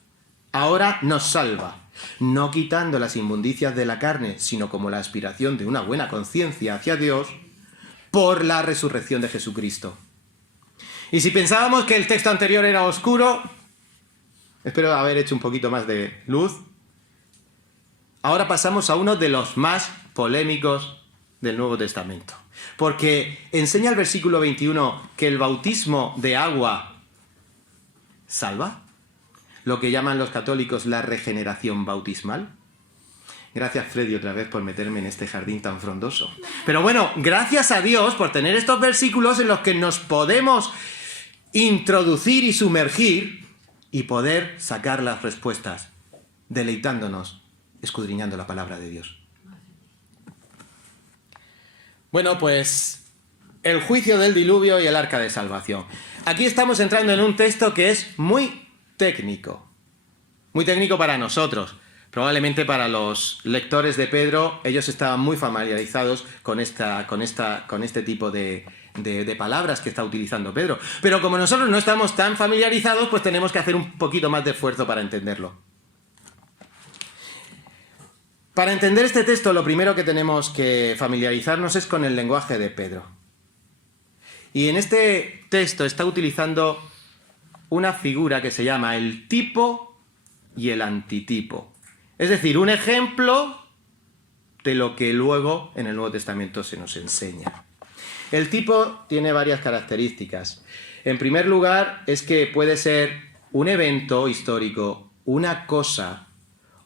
ahora nos salva, no quitando las inmundicias de la carne, sino como la aspiración de una buena conciencia hacia Dios por la resurrección de Jesucristo. Y si pensábamos que el texto anterior era oscuro, espero haber hecho un poquito más de luz. Ahora pasamos a uno de los más polémicos del Nuevo Testamento. Porque enseña el versículo 21 que el bautismo de agua salva, lo que llaman los católicos la regeneración bautismal. Gracias, Freddy, otra vez por meterme en este jardín tan frondoso. Pero bueno, gracias a Dios por tener estos versículos en los que nos podemos introducir y sumergir y poder sacar las respuestas, deleitándonos, escudriñando la palabra de Dios. Bueno, pues el juicio del diluvio y el arca de salvación. Aquí estamos entrando en un texto que es muy técnico para nosotros. Probablemente para los lectores de Pedro, ellos estaban muy familiarizados con este tipo de palabras que está utilizando Pedro. Pero como nosotros no estamos tan familiarizados, pues tenemos que hacer un poquito más de esfuerzo para entenderlo. Para entender este texto, lo primero que tenemos que familiarizarnos es con el lenguaje de Pedro. Y en este texto está utilizando una figura que se llama el tipo y el antitipo. Es decir, un ejemplo de lo que luego en el Nuevo Testamento se nos enseña. El tipo tiene varias características. En primer lugar, es que puede ser un evento histórico, una cosa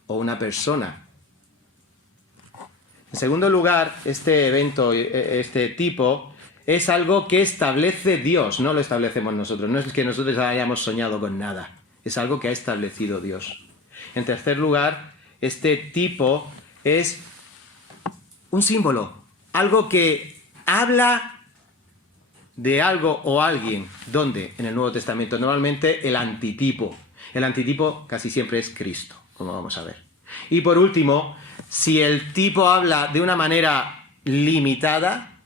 o una persona. En segundo lugar, este evento, este tipo, es algo que establece Dios, no lo establecemos nosotros. No es que nosotros hayamos soñado con nada, es algo que ha establecido Dios. En tercer lugar, este tipo es un símbolo, algo que habla de algo o alguien. ¿Dónde? En el Nuevo Testamento. Normalmente el antitipo. El antitipo casi siempre es Cristo, como vamos a ver. Y por último, si el tipo habla de una manera limitada,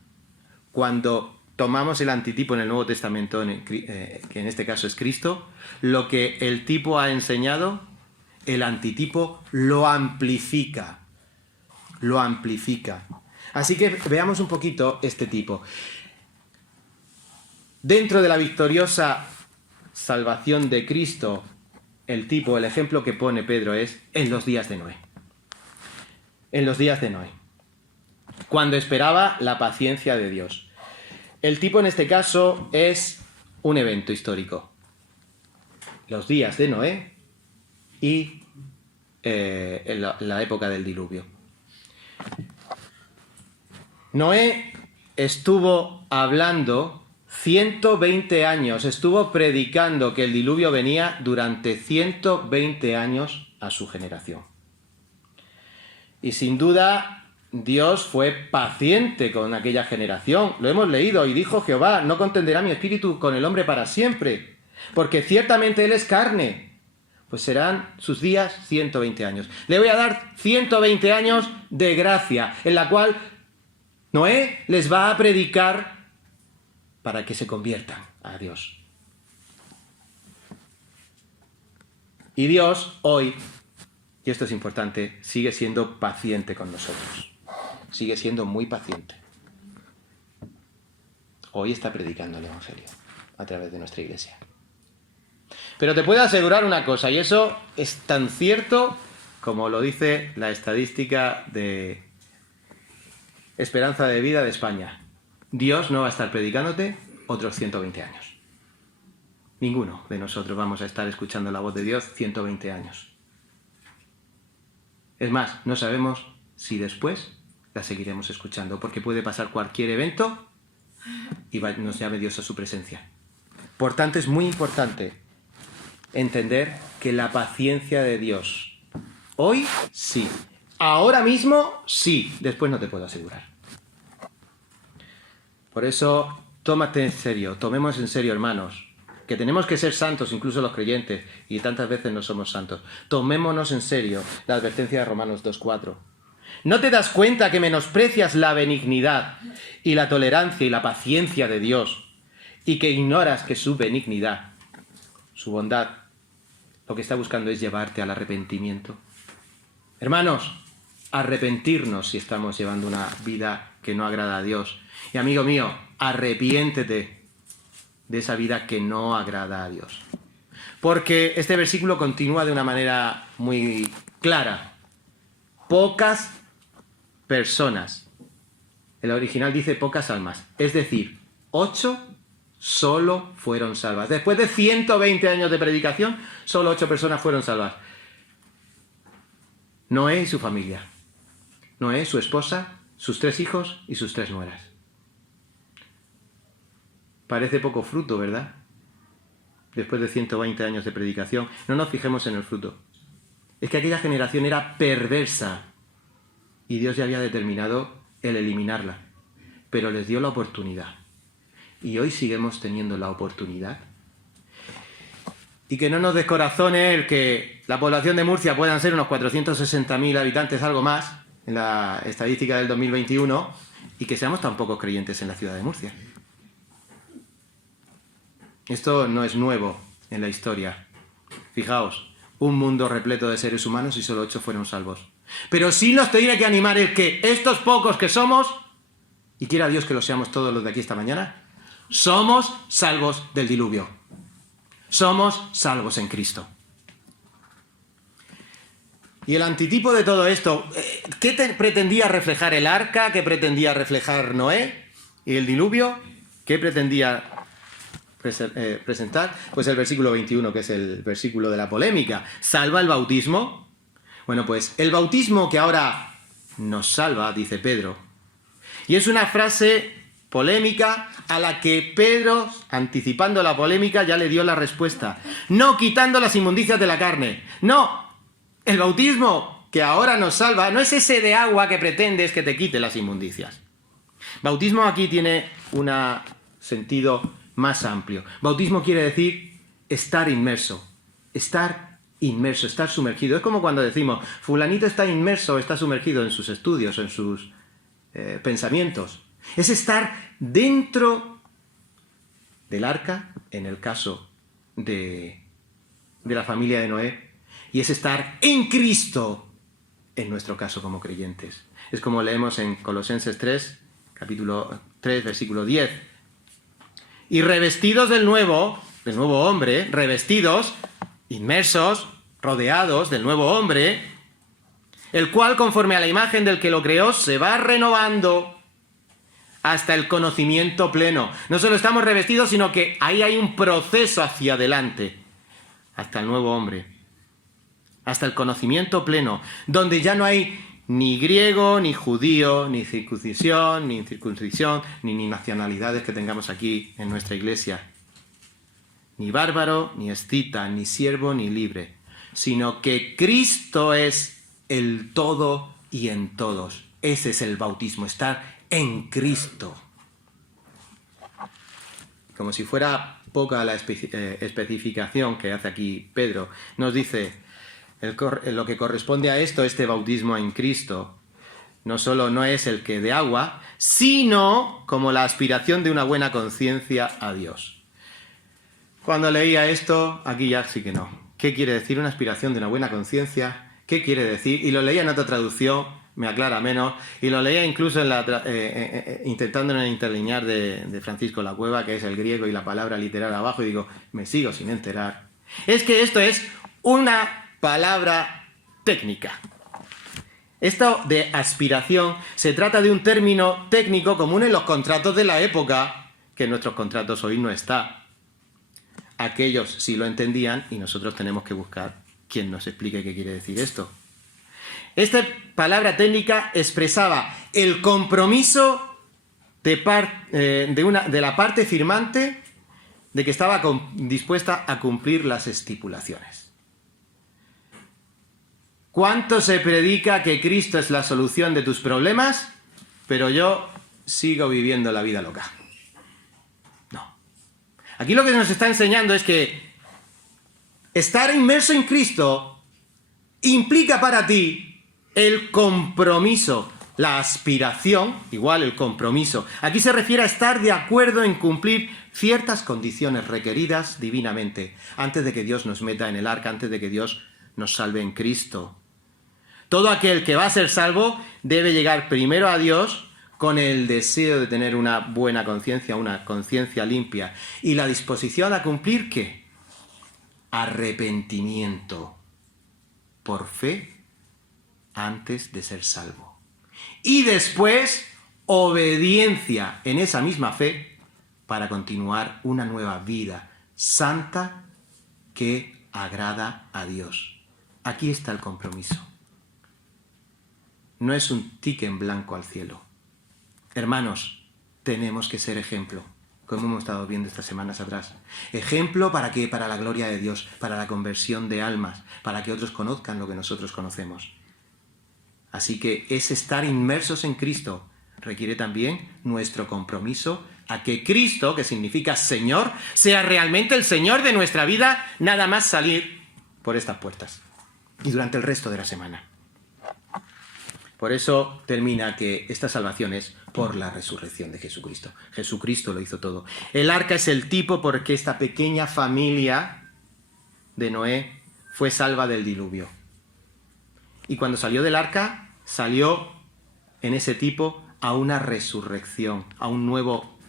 cuando tomamos el antitipo en el Nuevo Testamento, que en este caso es Cristo, lo que el tipo ha enseñado, el antitipo lo amplifica. Lo amplifica. Así que veamos un poquito este tipo. Dentro de la victoriosa salvación de Cristo, el tipo, el ejemplo que pone Pedro es en los días de Noé. En los días de Noé. Cuando esperaba la paciencia de Dios. El tipo en este caso es un evento histórico. Los días de Noé y en la época del diluvio. Noé estuvo hablando 120 años, estuvo predicando que el diluvio venía durante 120 años a su generación. Y sin duda, Dios fue paciente con aquella generación. Lo hemos leído, y dijo Jehová: no contenderá mi espíritu con el hombre para siempre, porque ciertamente él es carne. Pues serán sus días 120 años. Le voy a dar 120 años de gracia, en la cual Noé les va a predicar para que se conviertan a Dios. Y Dios hoy, y esto es importante, sigue siendo paciente con nosotros. Sigue siendo muy paciente. Hoy está predicando el Evangelio a través de nuestra iglesia. Pero te puedo asegurar una cosa, y eso es tan cierto como lo dice la estadística de Esperanza de Vida de España. Dios no va a estar predicándote otros 120 años. Ninguno de nosotros vamos a estar escuchando la voz de Dios 120 años. Es más, no sabemos si después la seguiremos escuchando, porque puede pasar cualquier evento y nos llame Dios a su presencia. Por tanto, es muy importante entender que la paciencia de Dios, hoy sí, ahora mismo sí, después no te puedo asegurar. Por eso, tómate en serio, tomemos en serio, hermanos, que tenemos que ser santos, incluso los creyentes, y tantas veces no somos santos. Tomémonos en serio la advertencia de Romanos 2:4. ¿No te das cuenta que menosprecias la benignidad y la tolerancia y la paciencia de Dios, y que ignoras que su benignidad, su bondad, lo que está buscando es llevarte al arrepentimiento? Hermanos, arrepentirnos si estamos llevando una vida que no agrada a Dios. Y amigo mío, arrepiéntete de esa vida que no agrada a Dios. Porque este versículo continúa de una manera muy clara. Pocas personas. El original dice pocas almas. Es decir, 8 solo fueron salvas. Después de 120 años de predicación, solo 8 personas fueron salvas. Noé y su familia. Noé, su esposa, sus 3 hijos y sus 3 nueras. Parece poco fruto, ¿verdad? Después de 120 años de predicación. No nos fijemos en el fruto. Es que aquella generación era perversa y Dios ya había determinado el eliminarla. Pero les dio la oportunidad. Y hoy seguimos teniendo la oportunidad. Y que no nos descorazone el que la población de Murcia puedan ser unos 460.000 habitantes, algo más, en la estadística del 2021, y que seamos tan pocos creyentes en la ciudad de Murcia. Esto no es nuevo en la historia. Fijaos, un mundo repleto de seres humanos y solo 8 fueron salvos. Pero sí nos tiene que animar el que estos pocos que somos, y quiera Dios que lo seamos todos los de aquí esta mañana, somos salvos del diluvio. Somos salvos en Cristo. Y el antitipo de todo esto, ¿qué pretendía reflejar el arca? ¿Qué pretendía reflejar Noé? ¿Y el diluvio? ¿Qué pretendía presentar? Pues el versículo 21, que es el versículo de la polémica. ¿Salva el bautismo? Bueno, pues el bautismo que ahora nos salva, dice Pedro. Y es una frase polémica a la que Pedro, anticipando la polémica, ya le dio la respuesta. No quitando las inmundicias de la carne. No, el bautismo que ahora nos salva no es ese de agua que pretendes que te quite las inmundicias. Bautismo aquí tiene un sentido más amplio. Bautismo quiere decir estar inmerso, estar sumergido. Es como cuando decimos, fulanito está inmerso, está sumergido en sus estudios, en sus pensamientos. Es estar dentro del arca, en el caso de la familia de Noé, y es estar en Cristo, en nuestro caso como creyentes. Es como leemos en Colosenses 3, capítulo 3, versículo 10. Y revestidos del nuevo hombre, revestidos, inmersos, rodeados del nuevo hombre, el cual, conforme a la imagen del que lo creó, se va renovando hasta el conocimiento pleno. No solo estamos revestidos, sino que ahí hay un proceso hacia adelante, hasta el nuevo hombre, hasta el conocimiento pleno, donde ya no hay Ni griego, ni judío, ni circuncisión, ni incircuncisión, ni nacionalidades que tengamos aquí en nuestra iglesia. Ni bárbaro, ni escita, ni siervo, ni libre, sino que Cristo es el todo y en todos. Ese es el bautismo, estar en Cristo. Como si fuera poca la especificación que hace aquí Pedro, nos dice lo que corresponde a esto, este bautismo en Cristo, no solo no es el que de agua, sino como la aspiración de una buena conciencia a Dios. Cuando leía esto, aquí ya sí que no. ¿Qué quiere decir una aspiración de una buena conciencia? ¿Qué quiere decir? Y lo leía en otra traducción, me aclara menos, y lo leía incluso intentando en el interlinear de Francisco La Cueva, que es el griego y la palabra literal abajo, y digo, me sigo sin enterar. Es que esto es una palabra técnica. Esto de aspiración se trata de un término técnico común en los contratos de la época, que en nuestros contratos hoy no está. Aquellos sí lo entendían y nosotros tenemos que buscar quien nos explique qué quiere decir esto. Esta palabra técnica expresaba el compromiso de la parte firmante de que estaba dispuesta a cumplir las estipulaciones. ¿Cuánto se predica que Cristo es la solución de tus problemas? Pero yo sigo viviendo la vida loca. No. Aquí lo que nos está enseñando es que estar inmerso en Cristo implica para ti el compromiso, la aspiración, igual el compromiso. Aquí se refiere a estar de acuerdo en cumplir ciertas condiciones requeridas divinamente, antes de que Dios nos meta en el arca, antes de que Dios nos salve en Cristo. Todo aquel que va a ser salvo debe llegar primero a Dios con el deseo de tener una buena conciencia, una conciencia limpia. ¿Y la disposición a cumplir qué? Arrepentimiento por fe antes de ser salvo. Y después, obediencia en esa misma fe para continuar una nueva vida santa que agrada a Dios. Aquí está el compromiso. No es un ticket en blanco al cielo. Hermanos, tenemos que ser ejemplo, como hemos estado viendo estas semanas atrás. ¿Ejemplo para qué? Para la gloria de Dios, para la conversión de almas, para que otros conozcan lo que nosotros conocemos. Así que ese estar inmersos en Cristo requiere también nuestro compromiso a que Cristo, que significa Señor, sea realmente el Señor de nuestra vida, nada más salir por estas puertas y durante el resto de la semana. Por eso termina que esta salvación es por la resurrección de Jesucristo. Jesucristo lo hizo todo. El arca es el tipo porque esta pequeña familia de Noé fue salva del diluvio. Y cuando salió del arca, salió en ese tipo a una resurrección, a un nuevo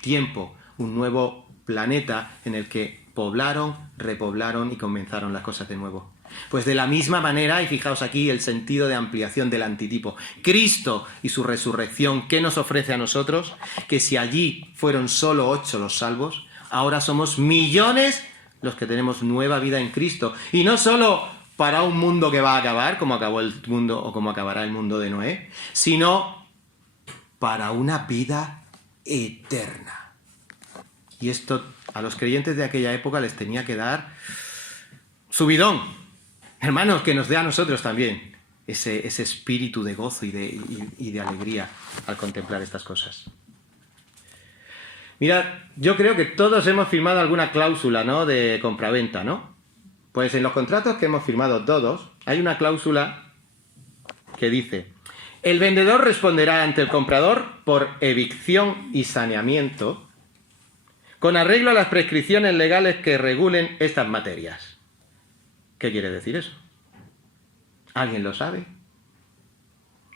tiempo, un nuevo planeta en el que poblaron, repoblaron y comenzaron las cosas de nuevo. Pues de la misma manera, y fijaos aquí el sentido de ampliación del antitipo, Cristo y su resurrección, ¿qué nos ofrece a nosotros? Que si allí fueron solo 8 los salvos, ahora somos millones los que tenemos nueva vida en Cristo. Y no solo para un mundo que va a acabar, como acabó el mundo o como acabará el mundo de Noé, sino para una vida eterna. Y esto a los creyentes de aquella época les tenía que dar subidón. Hermanos, que nos dé a nosotros también ese espíritu de gozo y de alegría al contemplar estas cosas. Mirad, yo creo que todos hemos firmado alguna cláusula, ¿no?, de compraventa, ¿no? Pues en los contratos que hemos firmado todos, hay una cláusula que dice: el vendedor responderá ante el comprador por evicción y saneamiento con arreglo a las prescripciones legales que regulen estas materias. ¿Qué quiere decir eso? ¿Alguien lo sabe?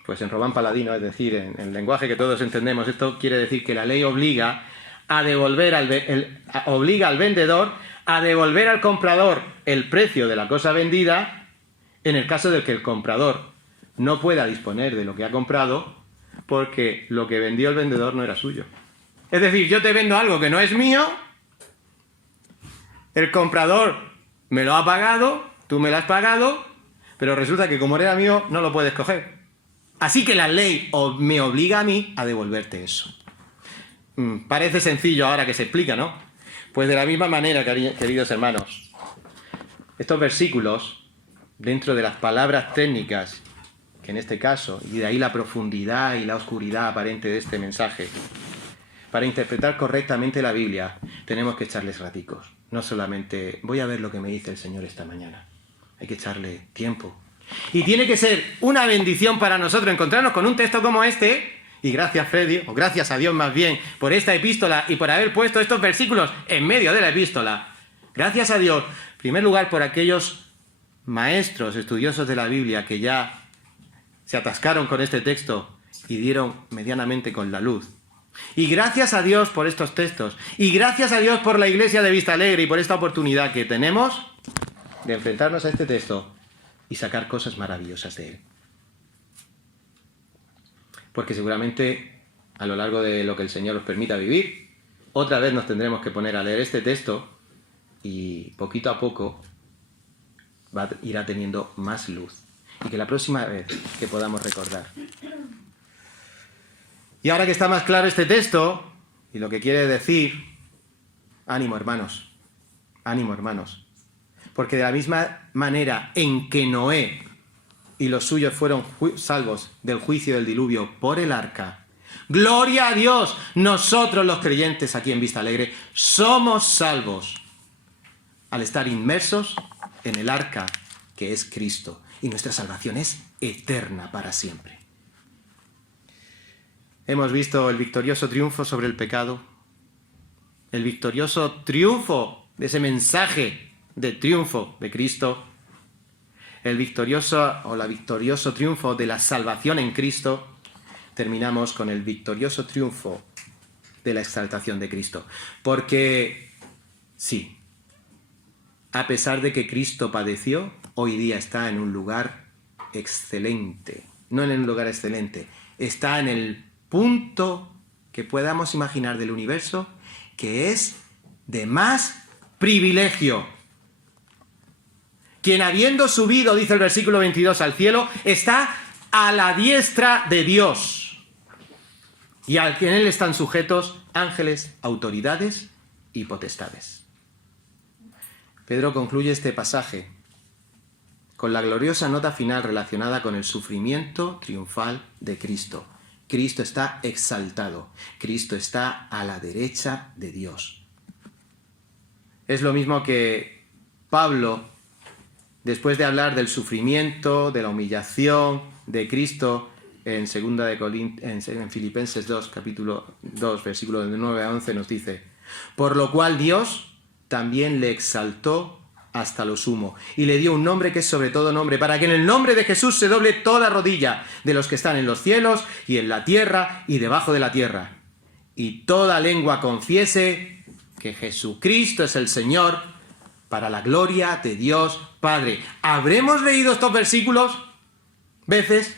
Pues en Román Paladino, es decir, en el lenguaje que todos entendemos, esto quiere decir que la ley obliga a devolver obliga al vendedor a devolver al comprador el precio de la cosa vendida en el caso de que el comprador no pueda disponer de lo que ha comprado porque lo que vendió el vendedor no era suyo. Es decir, yo te vendo algo que no es mío, el comprador me lo ha pagado, tú me lo has pagado, pero resulta que como era mío no lo puedes coger. Así que la ley me obliga a mí a devolverte eso. Parece sencillo ahora que se explica, ¿no? Pues de la misma manera, queridos hermanos, estos versículos, dentro de las palabras técnicas, que en este caso, y de ahí la profundidad y la oscuridad aparente de este mensaje, para interpretar correctamente la Biblia, tenemos que echarles raticos. No solamente voy a ver lo que me dice el Señor esta mañana. Hay que echarle tiempo. Y tiene que ser una bendición para nosotros encontrarnos con un texto como este, y gracias Freddy, o gracias a Dios más bien, por esta epístola y por haber puesto estos versículos en medio de la epístola. Gracias a Dios, en primer lugar, por aquellos maestros, estudiosos de la Biblia que ya se atascaron con este texto y dieron medianamente con la luz. Y gracias a Dios por estos textos. Y gracias a Dios por la Iglesia de Vista Alegre y por esta oportunidad que tenemos de enfrentarnos a este texto y sacar cosas maravillosas de él. Porque seguramente a lo largo de lo que el Señor nos permita vivir, otra vez nos tendremos que poner a leer este texto y poquito a poco irá teniendo más luz. Y que la próxima vez que podamos recordar. Y ahora que está más claro este texto y lo que quiere decir, ánimo hermanos, porque de la misma manera en que Noé y los suyos fueron salvos del juicio del diluvio por el arca, gloria a Dios, nosotros los creyentes aquí en Vista Alegre somos salvos al estar inmersos en el arca que es Cristo, y nuestra salvación es eterna para siempre. Hemos visto el victorioso triunfo sobre el pecado, el victorioso triunfo de ese mensaje de triunfo de Cristo, el victorioso triunfo de la salvación en Cristo. Terminamos con el victorioso triunfo de la exaltación de Cristo. Porque, sí, a pesar de que Cristo padeció, hoy día está en un lugar excelente. No en un lugar excelente, está en el punto que podamos imaginar del universo, que es de más privilegio. Quien habiendo subido, dice el versículo 22, al cielo, está a la diestra de Dios. Y a quien él están sujetos ángeles, autoridades y potestades. Pedro concluye este pasaje con la gloriosa nota final relacionada con el sufrimiento triunfal de Cristo. Cristo está exaltado. Cristo está a la derecha de Dios. Es lo mismo que Pablo, después de hablar del sufrimiento, de la humillación de Cristo, en Filipenses 2, capítulo 2, versículo de 9 a 11, nos dice: por lo cual Dios también le exaltó hasta lo sumo, y le dio un nombre que es sobre todo nombre, para que en el nombre de Jesús se doble toda rodilla de los que están en los cielos y en la tierra y debajo de la tierra, y toda lengua confiese que Jesucristo es el Señor, para la gloria de Dios Padre. ¿Habremos leído estos versículos veces?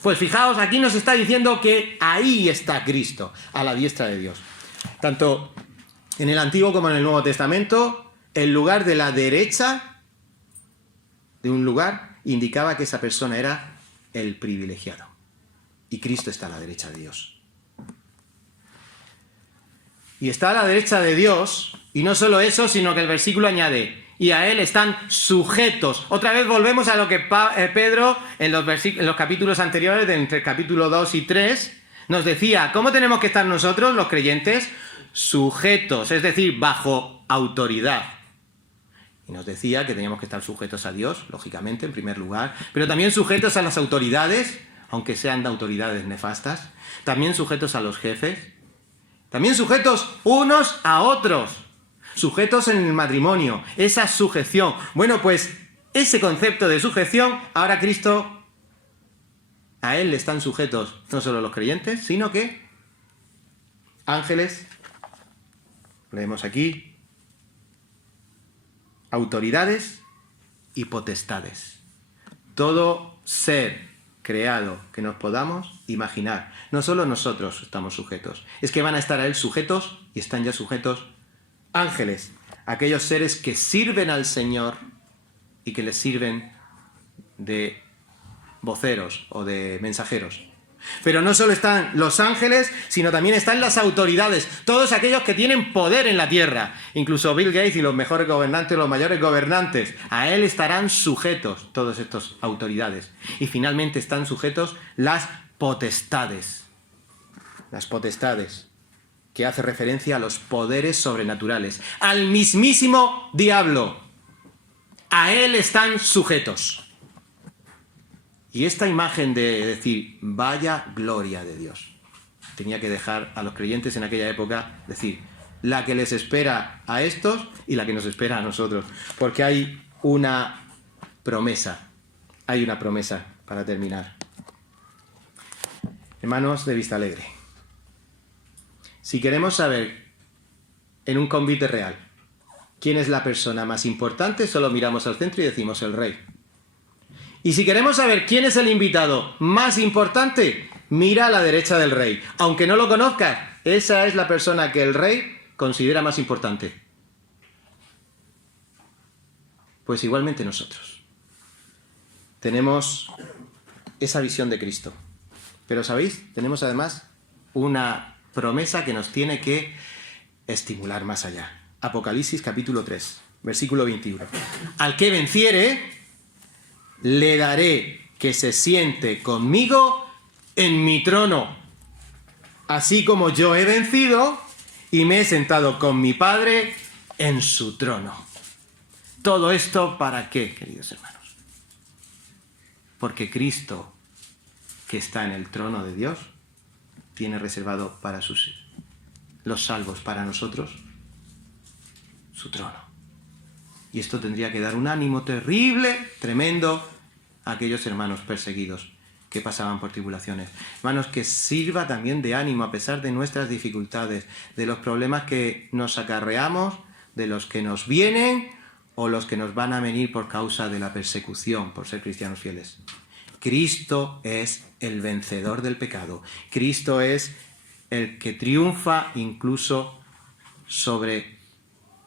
Pues fijaos, aquí nos está diciendo que ahí está Cristo, a la diestra de Dios. Tanto en el Antiguo como en el Nuevo Testamento, el lugar de la derecha de un lugar indicaba que esa persona era el privilegiado. Y Cristo está a la derecha de Dios. Y está a la derecha de Dios, y no solo eso, sino que el versículo añade: y a él están sujetos. Otra vez volvemos a lo que Pedro en los capítulos anteriores, entre el capítulo 2 y 3, nos decía: ¿cómo tenemos que estar nosotros, los creyentes? Sujetos, es decir, bajo autoridad. Y nos decía que teníamos que estar sujetos a Dios, lógicamente, en primer lugar, pero también sujetos a las autoridades, aunque sean de autoridades nefastas, también sujetos a los jefes, también sujetos unos a otros, sujetos en el matrimonio, esa sujeción. Bueno, pues ese concepto de sujeción, ahora Cristo, a él le están sujetos no solo los creyentes, sino que ángeles, leemos aquí, autoridades y potestades. Todo ser creado que nos podamos imaginar. No solo nosotros estamos sujetos, es que van a estar a él sujetos, y están ya sujetos, ángeles, aquellos seres que sirven al Señor y que les sirven de voceros o de mensajeros. Pero no solo están los ángeles, sino también están las autoridades, todos aquellos que tienen poder en la tierra. Incluso Bill Gates y los mejores gobernantes, los mayores gobernantes, a él estarán sujetos todas estas autoridades. Y finalmente están sujetos las potestades. Las potestades, que hace referencia a los poderes sobrenaturales, al mismísimo diablo. A él están sujetos. Y esta imagen de decir, vaya gloria de Dios, tenía que dejar a los creyentes en aquella época decir, la que les espera a estos y la que nos espera a nosotros. Porque hay una promesa para terminar. Hermanos de Vista Alegre, si queremos saber en un convite real quién es la persona más importante, solo miramos al centro y decimos el rey. Y si queremos saber quién es el invitado más importante, mira a la derecha del rey. Aunque no lo conozcas, esa es la persona que el rey considera más importante. Pues igualmente nosotros tenemos esa visión de Cristo. Pero ¿sabéis? Tenemos además una promesa que nos tiene que estimular más allá. Apocalipsis capítulo 3, versículo 21. Al que venciere, le daré que se siente conmigo en mi trono, así como yo he vencido y me he sentado con mi Padre en su trono. ¿Todo esto para qué, queridos hermanos? Porque Cristo, que está en el trono de Dios, tiene reservado para los salvos, para nosotros, su trono. Y esto tendría que dar un ánimo terrible, tremendo, a aquellos hermanos perseguidos que pasaban por tribulaciones. Hermanos, que sirva también de ánimo a pesar de nuestras dificultades, de los problemas que nos acarreamos, de los que nos vienen o los que nos van a venir por causa de la persecución, por ser cristianos fieles. Cristo es el vencedor del pecado. Cristo es el que triunfa incluso sobre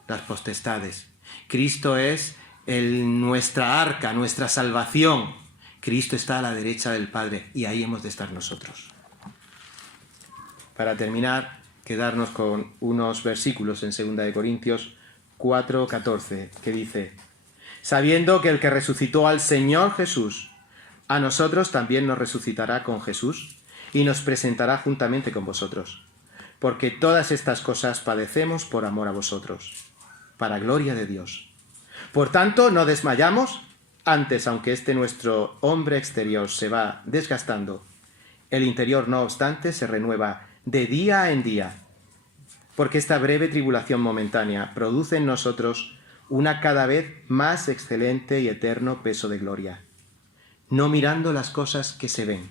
las potestades. Cristo es nuestra arca, nuestra salvación. Cristo está a la derecha del Padre y ahí hemos de estar nosotros. Para terminar, quedarnos con unos versículos en 2 Corintios 4:14, que dice: sabiendo que el que resucitó al Señor Jesús, a nosotros también nos resucitará con Jesús y nos presentará juntamente con vosotros. Porque todas estas cosas padecemos por amor a vosotros, para gloria de Dios. Por tanto, no desmayamos, antes, aunque nuestro hombre exterior se va desgastando, el interior, no obstante, se renueva de día en día, porque esta breve tribulación momentánea produce en nosotros una cada vez más excelente y eterno peso de gloria, no mirando las cosas que se ven,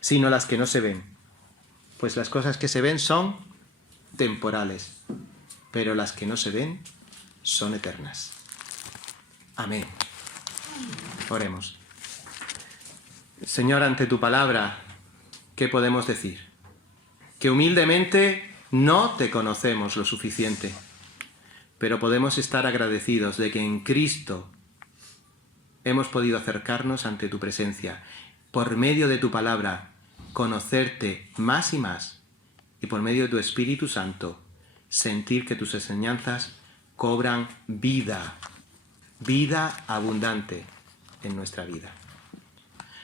sino las que no se ven, pues las cosas que se ven son temporales, pero las que no se ven son eternas. Amén. Oremos. Señor, ante tu palabra, ¿qué podemos decir? Que humildemente no te conocemos lo suficiente, pero podemos estar agradecidos de que en Cristo hemos podido acercarnos ante tu presencia, por medio de tu palabra, conocerte más y más, y por medio de tu Espíritu Santo, sentir que tus enseñanzas cobran vida abundante en nuestra vida.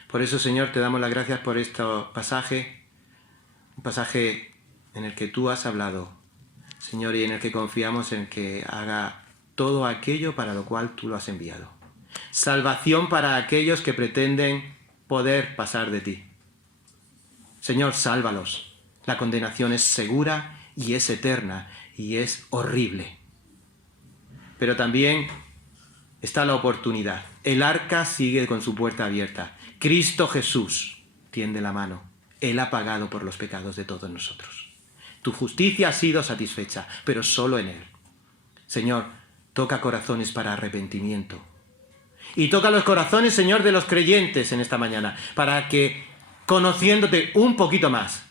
Por eso, Señor, te damos las gracias por este pasaje, un pasaje en el que tú has hablado, Señor, y en el que confiamos en que haga todo aquello para lo cual tú lo has enviado. Salvación para aquellos que pretenden poder pasar de ti. Señor, sálvalos. La condenación es segura y es eterna y es horrible. Pero también está la oportunidad. El arca sigue con su puerta abierta. Cristo Jesús tiende la mano. Él ha pagado por los pecados de todos nosotros. Tu justicia ha sido satisfecha, pero solo en Él. Señor, toca corazones para arrepentimiento. Y toca los corazones, Señor, de los creyentes en esta mañana, para que, conociéndote un poquito más,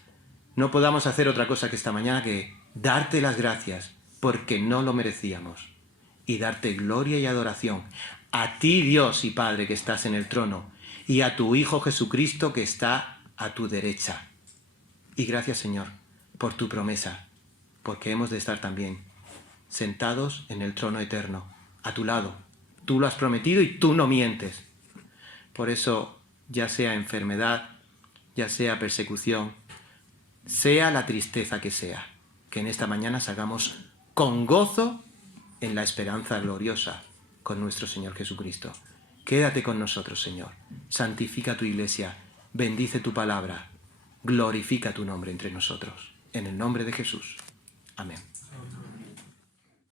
no podamos hacer otra cosa que esta mañana que darte las gracias, porque no lo merecíamos, y darte gloria y adoración a ti, Dios y Padre, que estás en el trono, y a tu Hijo Jesucristo que está a tu derecha. Y gracias, Señor, por tu promesa, porque hemos de estar también sentados en el trono eterno, a tu lado. Tú lo has prometido y tú no mientes. Por eso, ya sea enfermedad, ya sea persecución, sea la tristeza que sea, que en esta mañana salgamos con gozo en la esperanza gloriosa con nuestro Señor Jesucristo. Quédate con nosotros, Señor. Santifica tu iglesia, bendice tu palabra, glorifica tu nombre entre nosotros. En el nombre de Jesús. Amén.